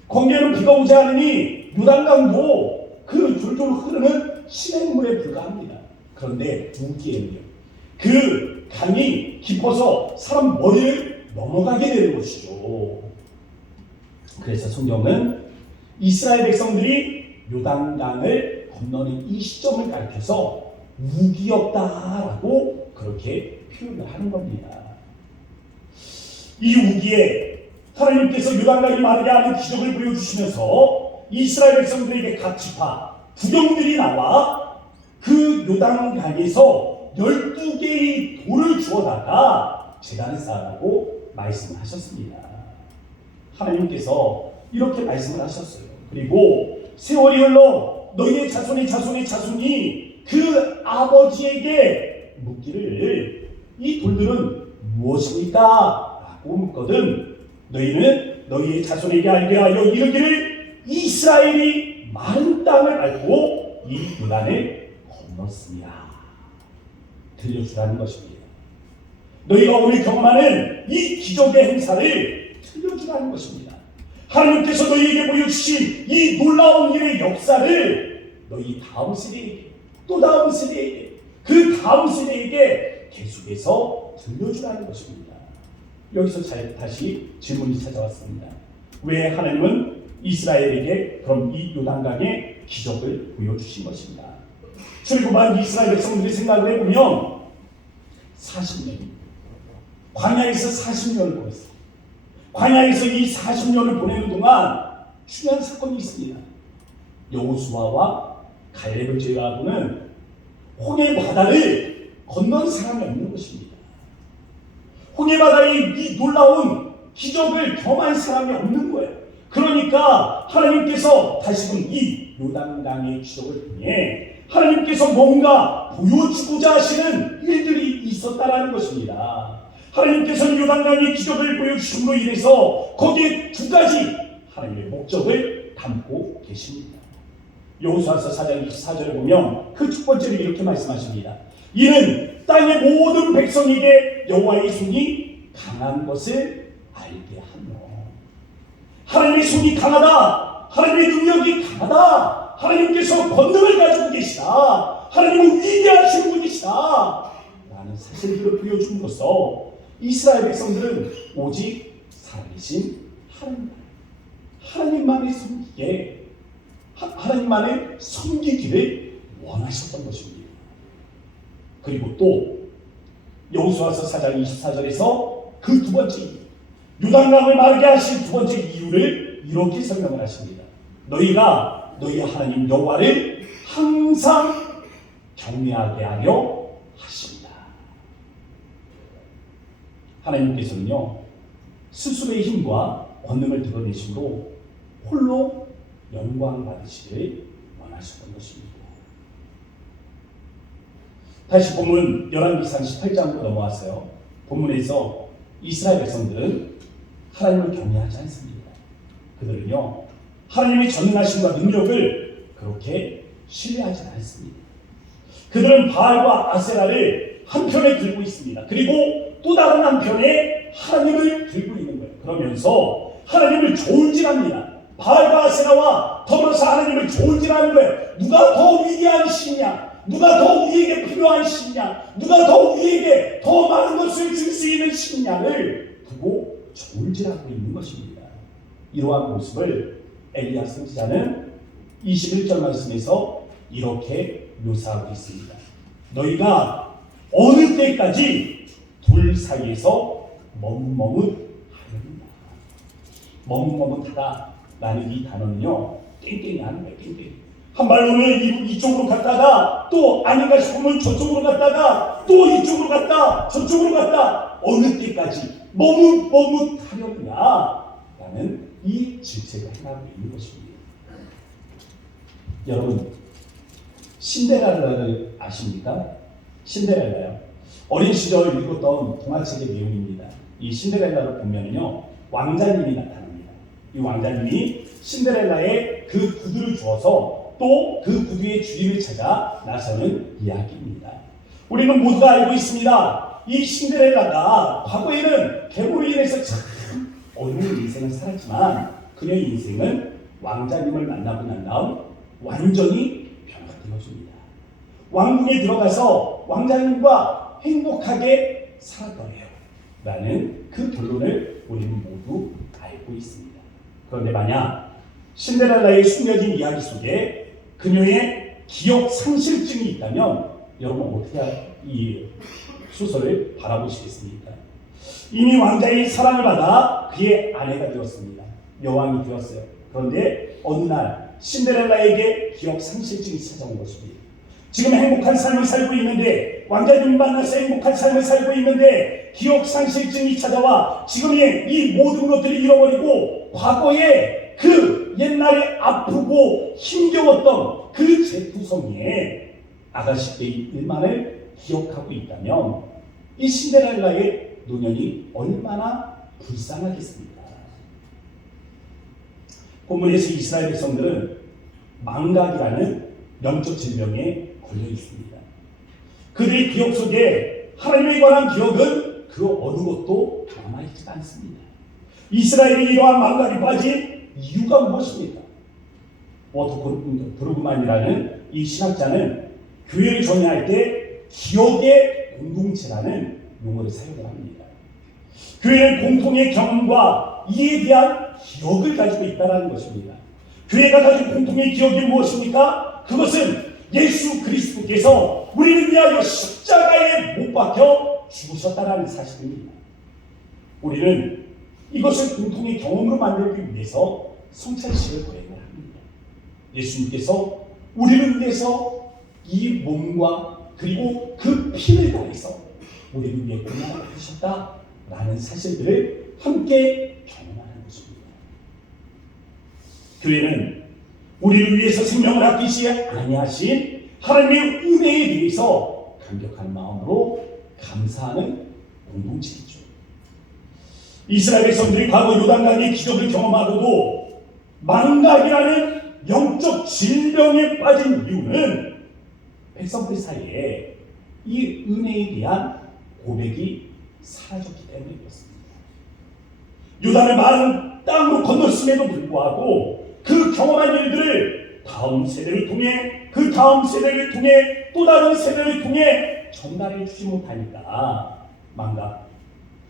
건기에는 비가 오지 않으니 요단강도 그 졸졸 흐르는 시냇물에 불과합니다. 그런데 우기에는요, 그 강이 깊어서 사람 머리를 넘어가게 되는 것이죠. 그래서 성경은 이스라엘 백성들이 요단강을 건너는 이 시점을 가리켜서 우기였다라고 그렇게 표현을 하는 겁니다. 이 우기에 하나님께서 요단강이 마르게 하는 기적을 보여주시면서 이스라엘 백성들에게 각 지파 부경들이 나와 그 요단강에서 12개의 돌을 주워다가 제단을 쌓으라고 말씀을 하셨습니다. 하나님께서 이렇게 말씀을 하셨어요. 그리고 세월이 흘러 너희의 자손이 그 아버지에게 묻기를 이 돌들은 무엇입니까? 라고 묻거든 너희는 너희의 자손에게 알게 하여 이르기를 이스라엘이 마른 땅을 밟고 이 요단을 건넜습니다. 들려주라는 것입니다. 너희가 오늘 경험하는 이 기적의 행사를 들려주라는 것입니다. 하나님께서 너희에게 보여주신 이 놀라운 일의 역사를 너희 다음 세대에게, 또 다음 세대에게, 그 다음 세대에게 계속해서 들려주라는 것입니다. 여기서 다시 질문이 찾아왔습니다. 왜 하나님은 이스라엘에게 그럼 이 요단강의 기적을 보여주신 것인가? 출애굽한 이스라엘 백성들이 생각을 해보면 40년, 광야에서 40년을 보냈어요. 광야에서 이 40년을 보내는 동안 중요한 사건이 있습니다. 여호수아와 갈렙을 제외하고는 홍해 바다를 건넌 사람이 없는 것입니다. 홍해 바다의 이 놀라운 기적을 경험한 사람이 없는 거예요. 그러니까 하나님께서 다시금 이 요단강의 기적을 통해 하나님께서 뭔가 보여주고자 하시는 일들이 있었다라는 것입니다. 하나님께서는 요단강의 기적을 보여주심으로 인해서 거기에 두 가지 하나님의 목적을 담고 계십니다. 여호수아서 4장 24절에 보면 그 첫 번째로 이렇게 말씀하십니다. 이는 땅의 모든 백성에게 여호와의 손이 강한 것을 알게 하며, 하나님의 손이 강하다, 하나님의 능력이 강하다, 하나님께서 권능을 가지고 계시다, 하나님은 위대하신 분이시다 라는 사실들을 보여줌으로써 이스라엘 백성들은 오직 살아계신 하나님만을 섬기게, 하나님만을 섬기기를 원하셨던 것입니다. 그리고 또 여호수아서 4장 24절에서 그 두 번째 요단강을 마르게 하신 두 번째 이유를 이렇게 설명을 하십니다. 너희가 너희 하나님 여호와를 항상 경외하게 하려 하십니다. 하나님께서는요, 스스로의 힘과 권능을 드러내심으로 홀로 영광 받으시기를 원하셨던 것입니다. 다시 본문 열왕기상 18장으로 넘어왔어요. 본문에서 이스라엘 백성들은 하나님을 경외하지 않습니다. 그들은요, 하나님의 전능하심과 능력을 그렇게 신뢰하지 않습니다. 그들은 바알과 아세라를 한편에 들고 있습니다. 그리고 또 다른 한편에 하나님을 들고 있는 거예요. 그러면서 하나님을 조울질합니다. 바알과 아세라와 더불어서 하나님을 조울질하는 거예요. 누가 더 위대한 신이냐? 누가 더 우리에게 필요한 신이냐? 누가 더 우리에게 더 많은 것을 줄 수 있는 신이냐를 두고 조울질하고 있는 것입니다. 이러한 모습을 엘리야 선지자는 21절 말씀에서 이렇게 묘사하고 있습니다. 너희가 어느 때까지 둘 사이에서 머뭇머뭇하느냐? 머뭇머뭇하다 라는 이 단어는요, 땡땡이 하는 거예요. 땡땡이. 한 발로는 이쪽으로 갔다가 또 아닌가 싶으면 저쪽으로 갔다가 또 이쪽으로 갔다 저쪽으로 갔다 어느 때까지 머뭇머뭇하려느냐 라는 이 질책을 행하고 있는 것입니다. 여러분, 신데렐라를 아십니까? 신데렐라요, 어린 시절 읽었던 동화책의 내용입니다. 이 신데렐라를 보면요, 왕자님이 나타납니다. 이 왕자님이 신데렐라의 그 구두를 주어서 또 그 구두의 주인을 찾아 나서는 이야기입니다. 우리는 모두가 알고 있습니다. 이 신데렐라가 과거에는 계보로 인해서 참 어려운 인생을 살았지만 그녀의 인생은 왕자님을 만나고 난 다음 완전히 변화되어집니다. 왕궁에 들어가서 왕자님과 행복하게 살았더래요 라는 그 결론을 우리는 모두 알고 있습니다. 그런데 만약 신데렐라의 숨겨진 이야기 속에 그녀의 기억 상실증이 있다면 여러분 어떻게 이 소설을 바라보시겠습니까? 이미 왕자의 사랑을 받아 그의 아내가 되었습니다. 여왕이 되었어요. 그런데 어느 날 신데렐라에게 기억 상실증이 찾아온 것입니다. 지금 행복한 삶을 살고 있는데 왕자님 만나서 행복한 삶을 살고 있는데 기억 상실증이 찾아와 지금의 이 모든 것들을 잃어버리고 과거에 그 옛날에 아프고 힘겨웠던 그 재투성이에 아가씨 때의 일만을 기억하고 있다면 이 신데렐라의 노년이 얼마나 불쌍하겠습니까? 본문에서 이스라엘 백성들은 망각이라는 영적 질병에 걸려 있습니다. 그들의 기억 속에 하나님에 관한 기억은 그 어느 것도 남아있지 않습니다. 이스라엘이 이러한 망각에 빠진 이유가 무엇입니까? 워터 브루그만이라는 이 신학자는 교회를 정의할 때 기억의 공동체라는 용어를 사용을 합니다. 교회는 공통의 경험과 이에 대한 기억을 가지고 있다는 것입니다. 교회가 가진 공통의 기억이 무엇입니까? 그것은 예수 그리스도께서 우리를 위하여 십자가에 못 박혀 죽으셨다는 사실입니다. 우리는 이것을 공통의 경험으로 만들기 위해서 성찬식을 거행을 합니다. 예수님께서 우리를 위해서 이 몸과 그리고 그 피를 다해서 우리를 위해 고난을 하셨다라는 사실들을 함께 경험하는 것입니다. 교회는 우리를 위해서 생명을 아끼시지 아니하신 하나님의 은혜에 대해서 감격한 마음으로 감사하는 공동체이죠. 이스라엘 백성들이 과거 요단강의 기적을 경험하고도 망각이라는 영적 질병에 빠진 이유는 백성들 사이에 이 은혜에 대한 고백이 사라졌기 때문이었습니다. 요단을 마른 땅으로 건넜음에도 불구하고 그 경험한 일들을 다음 세대를 통해 그 다음 세대를 통해 또 다른 세대를 통해 전달해 주지 못하니까 망각,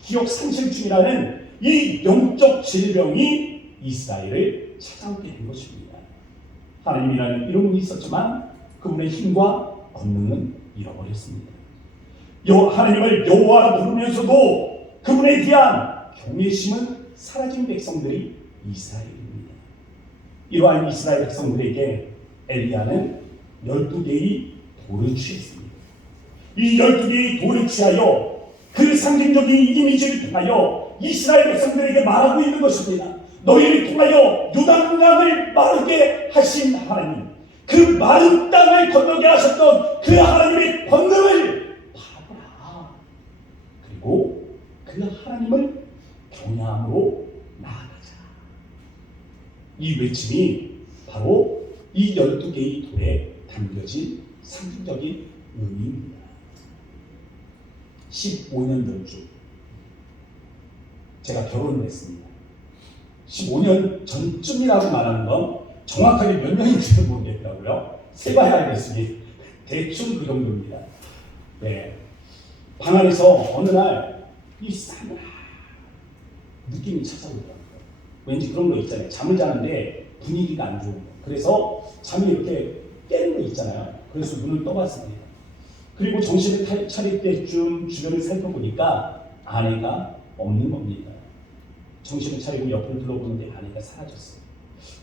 기억 상실증이라는 이 영적 질병이 이스라엘을 찾아오게 된 것입니다. 하나님이라는 이름은 있었지만 그분의 힘과 권능은 잃어버렸습니다. 하나님을 여호와라 부르면서도 그분에 대한 경외심은 사라진 백성들이 이스라엘입니다. 이러한 이스라엘 백성들에게 엘리야는 12개의 돌을 취했습니다. 이 12개의 돌을 취하여 그 상징적인 이미지를 통하여 이스라엘 백성들에게 말하고 있는 것입니다. 너희를 통하여 요단강을 마르게 하신 하나님, 그 마른 땅을 건너게 하셨던 그 하나님의 권능을 바라보라. 그리고 그 하나님을 경외함으로 나아가자. 이 외침이 바로 이 12개의 돌에 담겨진 상징적인 의미입니다. 15년 전쯤 제가 결혼을 했습니다. 15년 전쯤이라고 말하는 건 정확하게 몇 년인지는 모르겠더라고요. 세봐야 알겠으니 대충 그 정도입니다. 네. 방 안에서 어느 날 이 싸늘한 느낌이 찾아오더라고요. 왠지 그런 거 있잖아요. 잠을 자는데 분위기가 안 좋은 거. 그래서 잠이 이렇게 깨는 거 있잖아요. 그래서 눈을 떠봤습니다. 그리고 정신을 차릴 때쯤 주변을 살펴보니까 아내가 없는 겁니다. 정신을 차리고 옆을 둘러보는데 아내가 사라졌어요.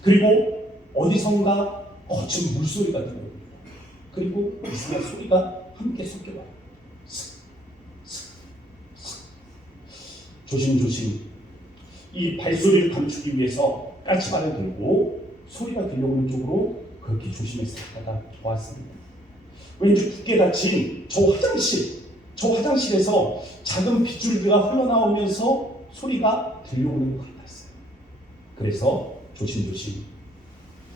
그리고 어디선가 거친 물소리가 들려옵니다. 그리고 이상한 소리가 함께 섞여와요. 조심조심 이 발소리를 감추기 위해서 까치발을 들고 소리가 들려오는 쪽으로 그렇게 조심해서 가다가 보았습니다. 왠지 굳게 닫힌 저 화장실에서 작은 빗줄기가 흘러나오면서 소리가 들려오는 것 같았어요. 그래서 조심조심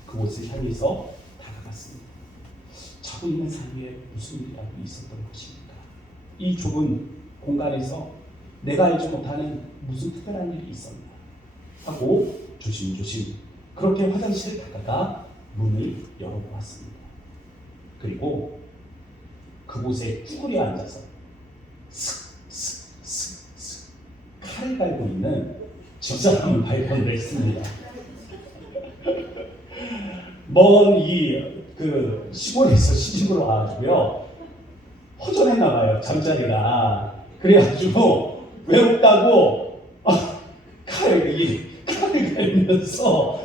그곳을 향해서 다가갔습니다. 자고 있는 사이에 무슨 일이라도 있었던 것입니까? 이 좁은 공간에서 내가 알지 못하는 무슨 특별한 일이 있었나 하고 조심조심 그렇게 화장실을 가다가 문을 열어보았습니다. 그리고 그곳에 쭈그려 앉아서 슥슥슥슥 칼을 갈고 있는 집사람을 발견을 했습니다. 먼 그 시골에서 시집으로 와가지고요 허전했나 봐요, 잠자리가. 그래가지고 외롭다고 칼을 갈면서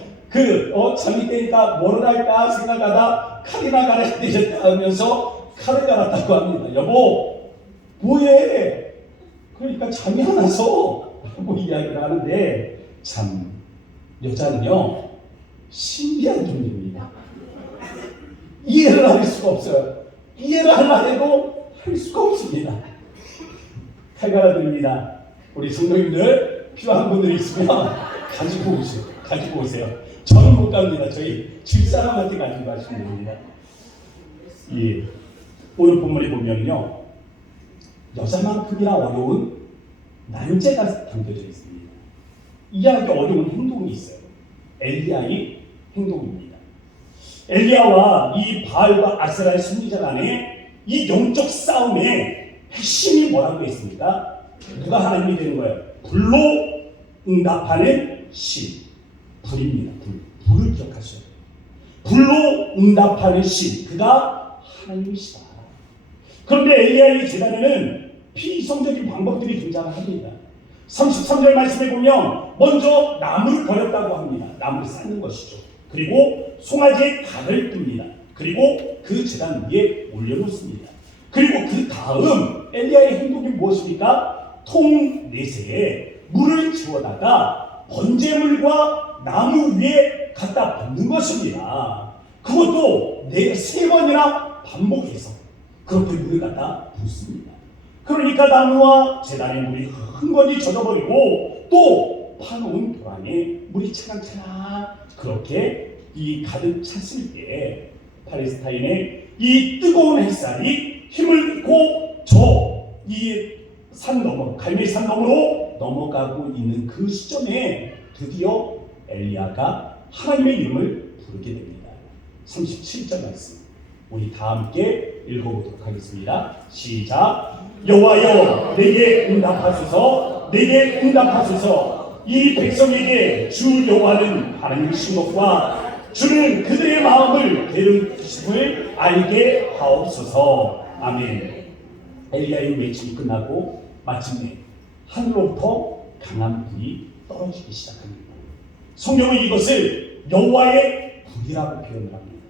잠이 깨니까 뭐를 할까 생각하다 칼이나 갈아야 되겠다 하면서 칼을 갈았다고 합니다. 여보 뭐해? 그러니까 잠이 안 와서 하고 이야기를 하는데, 참 여자는요 신비한 존재입니다. 이해를 할 수가 없어요. 이해를 하려 해도 할 수가 없습니다. 칼 갈아드립니다. 우리 성도님들 필요한 분들 있으면 가지고 오세요. 저는 못 갑니다. 저희 집사람한테 가지고 가시면 됩니다. 오늘 본문에 보면요 여자만큼이나 어려운 난제가 담겨져 있습니다. 이해하기 어려운 행동이 있어요. 엘리야의 행동입니다. 엘리야와 이 바알과 아세라의 승리자 간의 이 영적 싸움의 핵심이 뭐라고 했습니까? 누가 하나님이 되는 거예요? 불로 응답하는 신, 불입니다. 불을 기억하셔야 돼요. 불로 응답하는 신, 그가 하나님이시다. 그런데 엘리야의 제단에는 비이성적인 방법들이 등장을 합니다. 33절 말씀에 보면 먼저 나무를 버렸다고 합니다. 나무를 쌓는 것이죠. 그리고 송아지에 달을 뜹니다. 그리고 그 제단 위에 올려놓습니다. 그리고 그 다음 엘리야의 행동이 무엇입니까? 통 내세에 물을 채워다가 번제물과 나무 위에 갖다 붓는 것입니다. 그것도 세 번이나 반복해서 그렇게 물을 갖다 붓습니다. 그러니까 나무와 제단의 물이 흥건히 젖어버리고 또 파놓은 도랑에 물이 차랑차랑 그렇게 가득 찼을 때 팔레스타인의 이 뜨거운 햇살이 힘을 잃고 산 너머, 갈멜산 너머로 넘어가고 있는 그 시점에 드디어 엘리야가 하나님의 이름을 부르게 됩니다. 37절 말씀 우리 다 함께 읽어보도록 하겠습니다. 시작. 여호와여 내게 응답하소서, 내게 응답하소서. 이 백성에게 주 여호와는 하나님이신 것과 주는 그들의 마음을 게으르심을 알게 하옵소서. 아멘. 엘리야의 외침이 끝나고 마침내 하늘로부터 강한 불이 떨어지기 시작합니다. 성경은 이것을 여호와의 불이라고 표현을 합니다.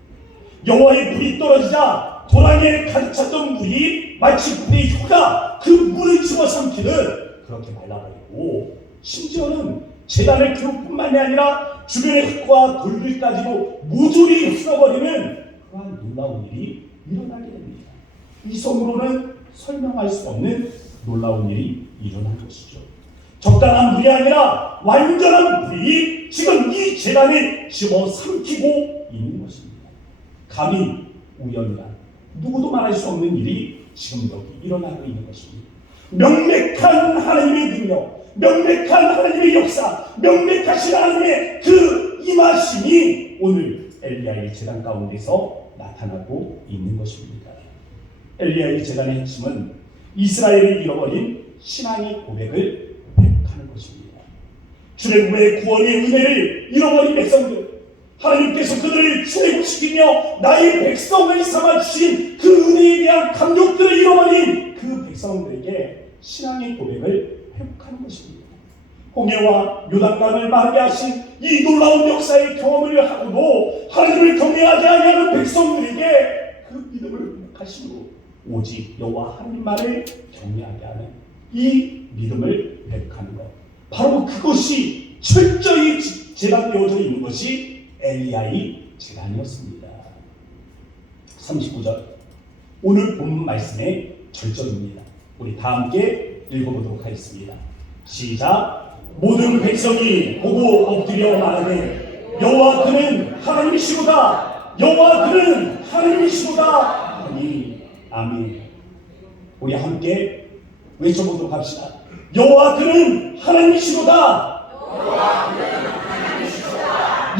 여호와의 불이 떨어지자 도랑에 가득 찼던 물이 마치 불의 혀가 그 물을 집어삼키는 그렇게 말라버리고, 심지어는 제단의 그릇뿐만이 아니라 주변의 흙과 돌들까지도 모조리 흡수버리는 그러한 놀라운 일이 일어나게 됩니다. 이 성으로는 설명할 수 없는 놀라운 일이 일어난 것이죠. 적당한 물이 아니라 완전한 불이 지금 이 제단을 집어삼키고 있는 것입니다. 감히 우연이라 누구도 말할 수 없는 일이 지금 여기 일어나고 있는 것입니다. 명백한 하나님의 능력, 명백한 하나님의 역사, 명백하신 하나님의 그 임하심이 오늘 엘리야의 제단 가운데서 나타나고 있는 것입니다. 엘리야의 제단의 핵심은 이스라엘을 잃어버린 신앙의 고백을 회복하는 것입니다. 출애굽의 구원의 은혜를 잃어버린 백성들, 하나님께서 그들을 출애굽시키며 나의 백성을 삼아주신 그 은혜에 대한 감격들을 잃어버린 그 백성들에게 신앙의 고백을 회복하는 것입니다. 홍해와 요단강을 마르게 하신 이 놀라운 역사의 경험을 하고도 하나님을 경외하지 아니하는 백성들에게 그 믿음을 회복하시고 오직 여호와 하나님만을 경외하게 하는 이 믿음을 회복하는 것, 바로 그것이 철저히 제단되어져 있는 것이 엘리야의 제단이었습니다. 39절 오늘 본문 말씀의 절정입니다. 우리 다 함께 읽어보도록 하겠습니다. 시작. 모든 백성이 보고 엎드려 말하되 여호와 그는 하나님이시로다, 여호와 그는 하나님이시로다 하니. 아멘. 우리 함께 외쳐보도록 합시다. 여호와 그는 하나님이시로다.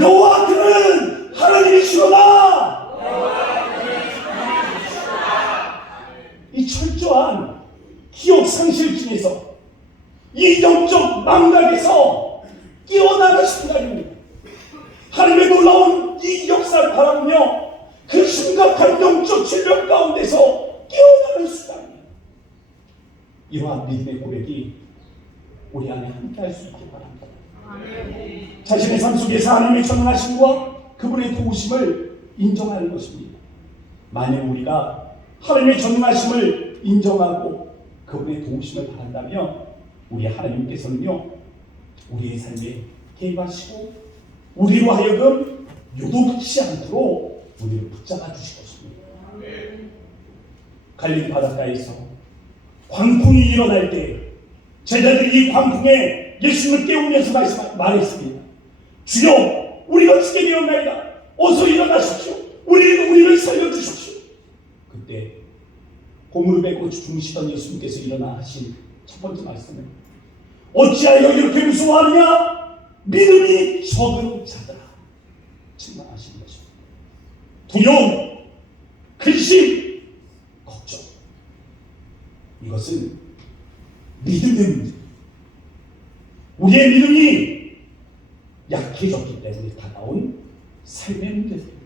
여호와 그는 하나님이시로다. 이 철저한 기억 상실 중에서 이 영적 망각에서 깨어나는 순간입니다. 하나님의 놀라운 이 역사를 바라보며 그 심각한 영적 질병 가운데서 깨어나는 순간입니다. 이러한 믿음의 고백이 우리 안에 함께 할 수 있길 바랍니다. 자신의 삶 속에서 하나님의 전능하심과 그분의 도우심을 인정하는 것입니다. 만약 우리가 하나님의 전능하심을 인정하고 그분의 도우심을 바란다면 우리 하나님께서는요 우리의 삶에 개입하시고 우리로 하여금 요동치 않도록 우리를 붙잡아 주실 것입니다. 갈릴리 바닷가에서 광풍이 일어날 때 제자들이 이 광풍에 예수님을 깨우면서 말했습니다. 주여 우리가 죽게 되었나이다. 어서 일어나십시오. 우리를 살려주십시오. 그때 고무릎에 꽂혀 주무시던 예수님께서 일어나 하신 첫 번째 말씀은 어찌하여 이렇게 무서워하느냐? 믿음이 적은 자들아 책망하신 것입니다. 두려움, 근심, 걱정 이것은 믿음의 문제. 우리의 믿음이 약해졌기 때문에 다가온 삶의 문제입니다.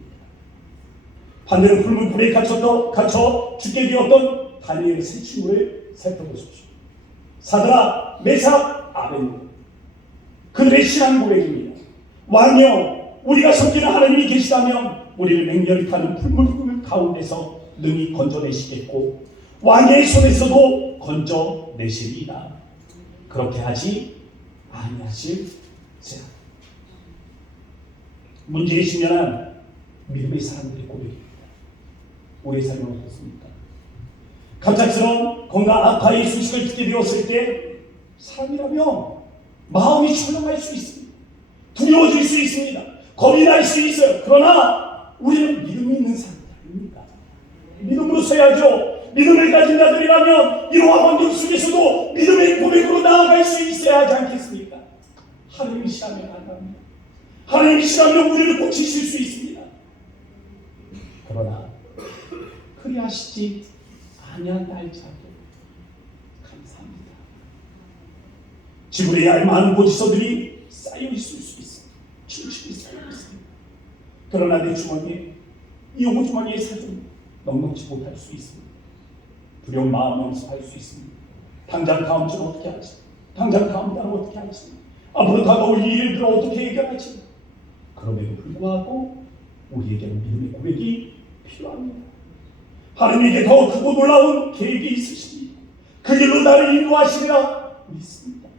반대로 붉은 불에 갇혀 죽게 되었던 다니엘의 세 친구를 살펴보십시오. 사드락, 메삭, 아벤노고 그들의 신앙 고백입니다. 왕이여 우리가 섬기는 하나님이 계시다면 우리를 맹렬히 타는 붉은 가운데서 능히 건져내시겠고 왕의 손에서도 건져내시리이다. 그렇게 하지 아니하실지라. 문제의 신년한 믿음의 사람들의 고백입니다. 우리의 삶은 어떻습니까? 갑작스러운 건강 악화의 소식을 듣게 되었을 때 사람이라면 마음이 철렁할 수 있습니다. 두려워질 수 있습니다. 겁이 날 수 있어요. 그러나 우리는 믿음이 있는 사람들 아닙니까? 믿음으로 서야죠. 믿음을 가진 자들이라면 이러한 환경 속에서도 믿음의 고백으로 나아갈 수 있어야 하지 않겠습니까? 하나님이 시하면 안답니다. 하나님이 시하면 우리를 고치실 수 있습니다. 그러나 그리하시지 아니한다 할지라도 감사합니다. 지구에 많은 보지서들이 쌓여 있을 수 있습니다. 충실히 쌓여 있습니다. 그러나 내 주머니에 이 오주머니의 사정이 넉넉지 못할 수 있습니다. 두려운 마음으로서 할 수 있습니다. 당장 다음 주는 어떻게 하지? 당장 다음 달은 어떻게 하지? 앞으로 다가올 이 일들을 어떻게 해결하지? 그럼에도 불구하고 우리에게는 믿음의 고백이 필요합니다. 하나님에게 더 크고 놀라운 계획이 있으십니다. 그 길로 나를 인도하시리라 믿습니다.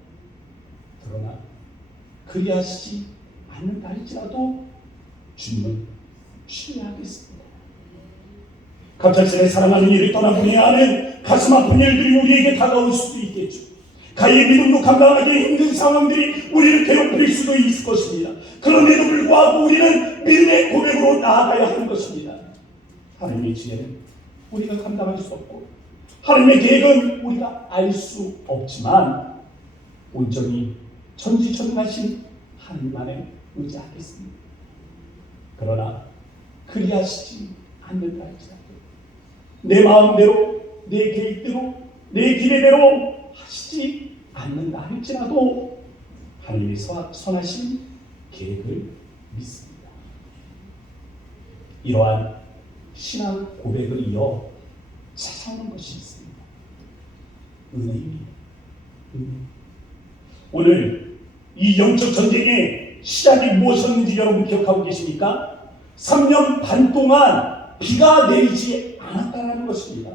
그러나 그리하시지 않는다 할지라도 주님을 신뢰하겠습니다. 갑작스레 사랑하는 이를 떠난 분의 안은 가슴 아픈 일들이 우리에게 다가올 수도 있겠죠. 가히 믿음도 감당하기 힘든 상황들이 우리를 괴롭힐 수도 있을 것입니다. 그런데도 불구하고 우리는 믿음의 고백으로 나아가야 하는 것입니다. 하나님의 지혜는 우리가 감당할 수 없고 하나님의 계획은 우리가 알 수 없지만 온전히 전지전능하신 하나님만에 의지하겠습니다. 그러나 그리하시지 않는다 할지라도 내 마음대로 내 계획대로 내 기대대로 하시지 않는다 할지라도 하나님의 선하신 계획을 믿습니다. 이러한 신앙 고백을 이어 찾아오는 것이 있습니다. 은혜입니다. 오늘 이 영적 전쟁의 시작이 무엇이었는지 여러분 기억하고 계십니까? 3년 반 동안 비가 내리지 않았다는 것입니다.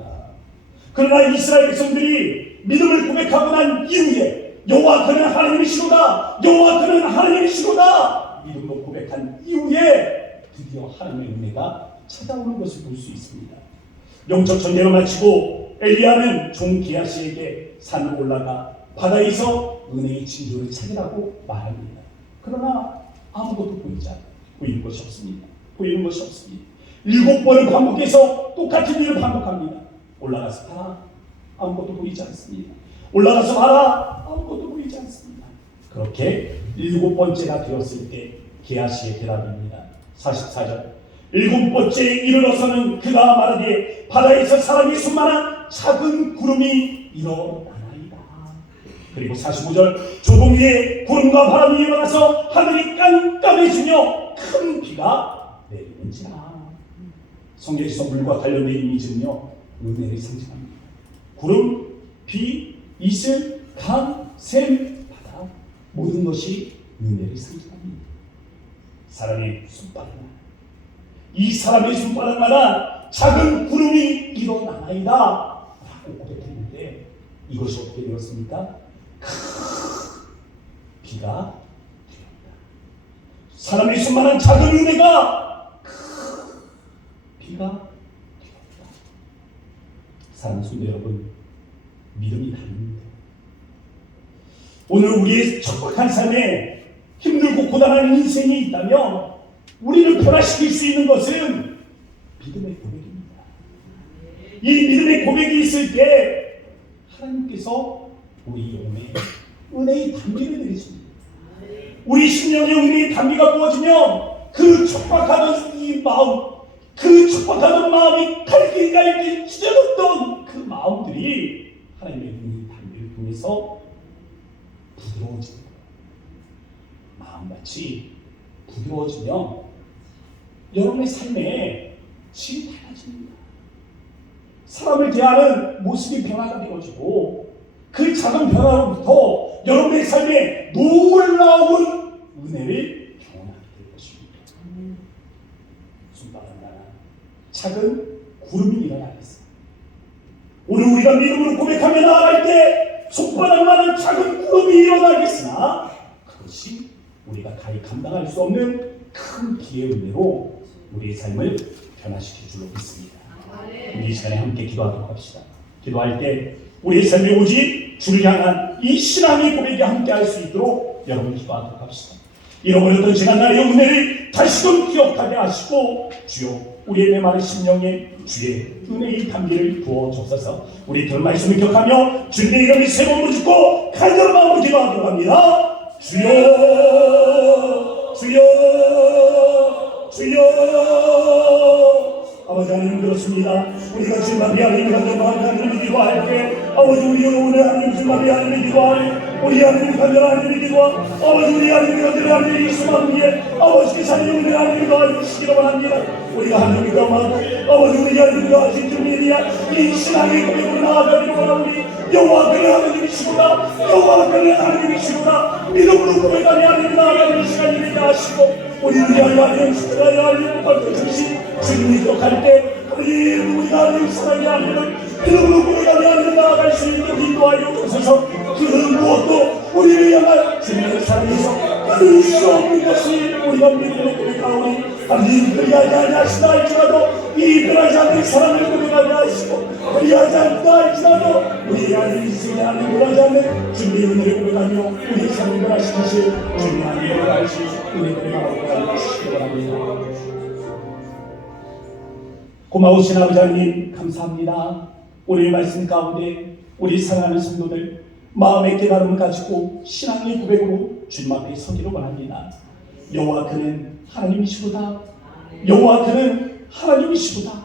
그러나 이스라엘 백성들이 믿음을 고백하고 난 이후에 여호와 그는 하나님이시로다, 여호와 그는 하나님이시로다 믿음으로 고백한 이후에 드디어 하나님의 은혜가 찾아오는 것을 볼 수 있습니다. 영적 전쟁을 마치고 엘리야는 종 게하시에게 산으로 올라가 바다에서 은혜의 징조를 찾으라고 말합니다. 그러나 아무것도 보이는 것이 없습니다. 보이는 것이 없습니다. 7번을 반복해서 똑같은 일을 반복합니다. 올라가서 다 아무것도 보이지 않습니다. 올라가서 봐라. 아무것도 보이지 않습니다. 그렇게 7번째가 되었을 때 게하시의 대답입니다. 44절. 7번째에 이르러서는 그가 말하되 바다에서 사람이 수만한 작은 구름이 일어나나이다. 그리고 45절. 조금 후에 구름과 바람이 일어나서 하늘이 깜깜해지며 큰 비가 내리는지라. 성경에서 물과 관련된 이미지는요, 은혜를 상징합니다. 구름, 비, 이슬, 강, 샘, 바다, 모든 것이 은혜를 상징합니다. 사람의 손바닥만, 이 사람의 손바닥만한 작은 구름이 일어나나이다 라고 고백했는데, 이것이 어떻게 되었습니까? 큰 비가 되었다. 사람의 손만한 작은 은혜가 큰 비가 되었다. 사랑하는 성도 여러분, 믿음이 다릅니다. 오늘 우리의 척박한 삶에 힘들고 고단한 인생이 있다면 우리를 변화시킬 수 있는 것은 믿음의 고백입니다. 이 믿음의 고백이 있을 때 하나님께서 우리 영혼에 은혜의 단비를 내리십니다. 우리 심령에 은혜의 단비가 부어지면 그 척박하던 이 마음, 그 척박하던 마음이 갈길 찢어졌던 그 마음들이 하나님의 은혜의 단비를 통해서 부드러워지는 거예요. 마음같이 부드러워지면 여러분의 삶에 질이 달라집니다. 사람을 대하는 모습이 변화가 되어지고 그 작은 변화로부터 여러분의 삶에 놀라운 은혜를 경험하게 될 것입니다. 손바닥만한 작은 구름이 일어나겠습니다. 오늘 우리가 믿음으로 고백하며 나아갈 때 손바닥만한 작은 구름이 일어나겠으나 그것이 우리가 가히 감당할 수 없는 큰 비의 은혜로 우리의 삶을 변화시킬 줄로 믿습니다. 우리 이 시간에 함께 기도하도록 합시다. 기도할 때 우리의 삶에 오직 주를 향한 이 신앙의 고백이 함께 할 수 있도록 여러분 기도하도록 합시다. 잃어버렸던 지난날의 은혜를 다시금 기억하게 하시고 주여 우리의 메마른 심령에 주의 은혜의 단비를 부어주옵소서. 우리 들 말씀을 기억하며 주님의 이름을 세 번 부르짖고 간절한 마음으로 기도하도록 합니다. 주여 주여 주여. 아버지 하나님 그렇습니다. 우리가 주님 앞에 하나님 간절한 하나님을 기도할 때 아버지 우리 영혼의 하나님 주님 앞에 하나님을 기도하니 우리 하나님 간절한 하나님을 기도하 아버지 우리 하나님 간절한 하나님을 이수만 위해 아버지께서 하나님의 하나님을 도와주시기를 바랍니다. 우리가 하나님을 도와하고 아버지 우리 하나님을 도와주신 주님에 대한 이 신앙의 고백으로 나아가기를 원하오니 여호와 그는 하나님이시구나 여호와 그는 하나님이시구나 믿음으로 고백하며 하나님 나아가는 시간이 되게 하시고 우리를 하나님 스스로의 하나님 밝혀주신 주님이 기억할 때 우리가 하나님 사랑의 하나님을 믿음으로 고백하며 하나님 나아갈 수 있는 인도하여 주셔서 그 무엇도 우리를 향한 주님의 사랑에서 끊을 수 없는 것이 우리가 믿음으로 고백하오니 하나님 그리하지 아니하시다 할지라도 이 변하지 않는 사랑을 고백하게 하시고 그리하지 않다 할지라도 우리 하나님 인생의 하나님 변하지 않는 주님의 은혜를 고백하며 우리의 삶을 변화시키실 주님의 하나님을 변화하실 은혜를 바라고 주시기 바랍니다. 고마우신 아버지 하나님 감사합니다. 오늘 말씀 가운데 우리 사랑하는 성도들 마음의 깨달음을 가지고 신앙의 고백으로 주님 앞에 서기를 원합니다. 여호와 그는 하나님이시구나. 여호와 그는 하나님이시구나.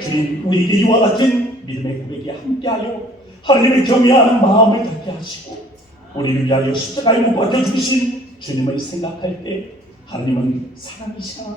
주님 우리에게 이와 같은 믿음의 고백이 함께하여 하나님을 경외하는 마음을 갖게 하시고 우리를 위하여 십자가에 못 박혀 주신 주님을 생각할 때 하나님은 사랑이시라.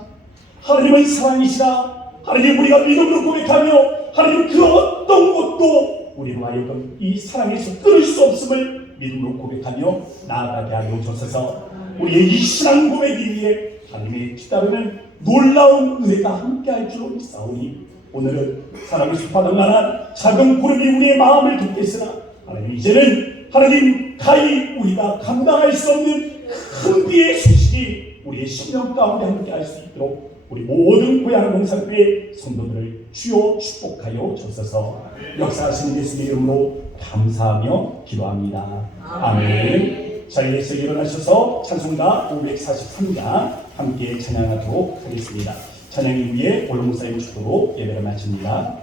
하나님은 사랑이시라. 하나님 우리가 믿음으로 고백하며 하나님 그 어떤 것도 우리로 하여금 이 사랑에서 끊을 수 없음을 믿음으로 고백하며 나아가게 하여 주셔서 우리의 이 신앙 고백이 위해 하나님의 뒤따르는 놀라운 은혜가 함께할 줄로 믿사오니 오늘은 사랑의 숲바닥만한 작은 구름이 우리의 마음을 덮겠으나 하나님 이제는 하나님 가히 우리가 감당할 수 없는 큰 비의 소식이 우리의 심령 가운데 함께할 수 있도록 우리 모든 고향 농산교회 성도들을 주여 축복하여 주옵소서. 역사하시는 예수의 이름으로 감사하며 기도합니다. 아멘. 자리에서 일어나셔서 찬송가 543장 함께 찬양하도록 하겠습니다. 찬양 이후에 오늘 목사님 축도로 예배를 마칩니다.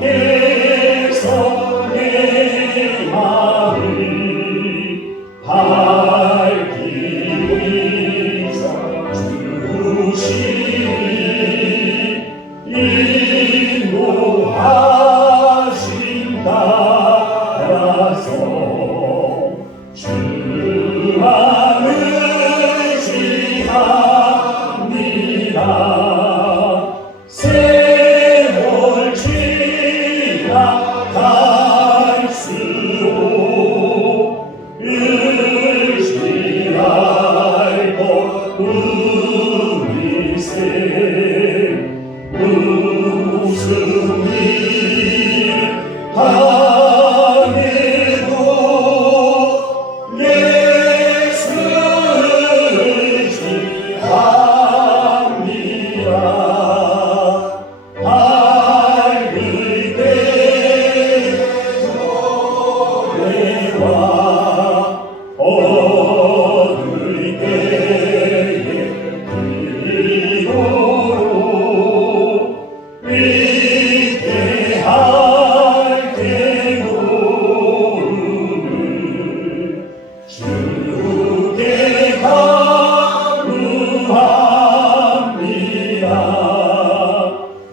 주님께서 내 마음을 밝히고 주시니 인도하심 따라서 주만 의지합니다. 세월 지나갈수록 의지할 것 우리 생 무슨 일 당해도 예수 의지합니다. 밝을 때에 노래와 어두울 때에 기도로 위대할 때로는 주께 간구합니다.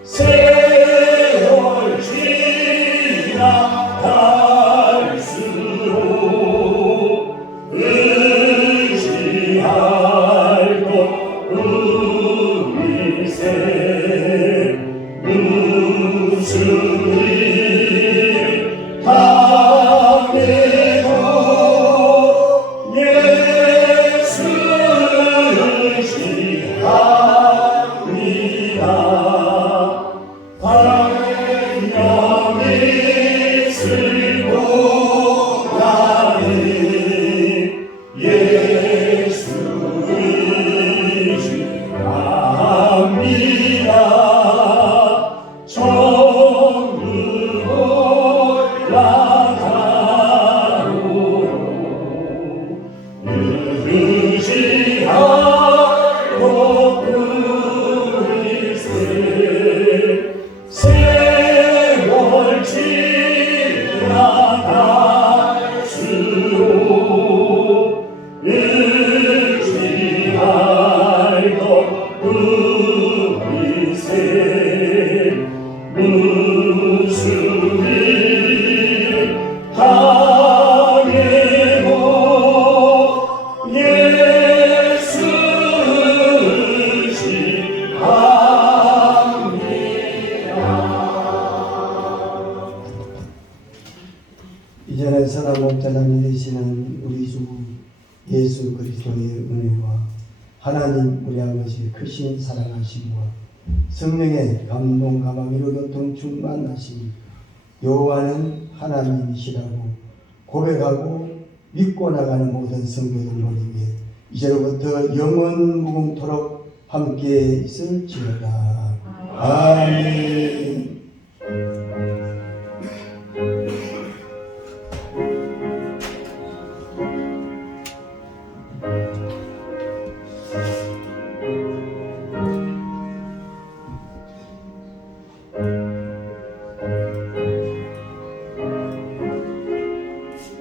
세월 지나갈수록 의지할 것 우리 생 무슨 일 당해도 예수 의지합니다. 생명이 쓸고 가는 예수 의지합니다. 천국으로 올라가도록 의지하고 우리 세월 지나갈수록 의지할 것 우리 생 무슨 일 당해도 예수 의지합니다. 이제는 선한 목자장이 되시는 우리 주 예수 그리스도의 은혜와 하나님 우리 아버지의 크신 사랑하심과 성령의 감동 감화미로 교통 충만하심 여호와는 하나님이시라고 고백하고 믿고 나가는 모든 성도들에게 이제로부터 영원 무궁토록 함께 있을지어다. 아멘.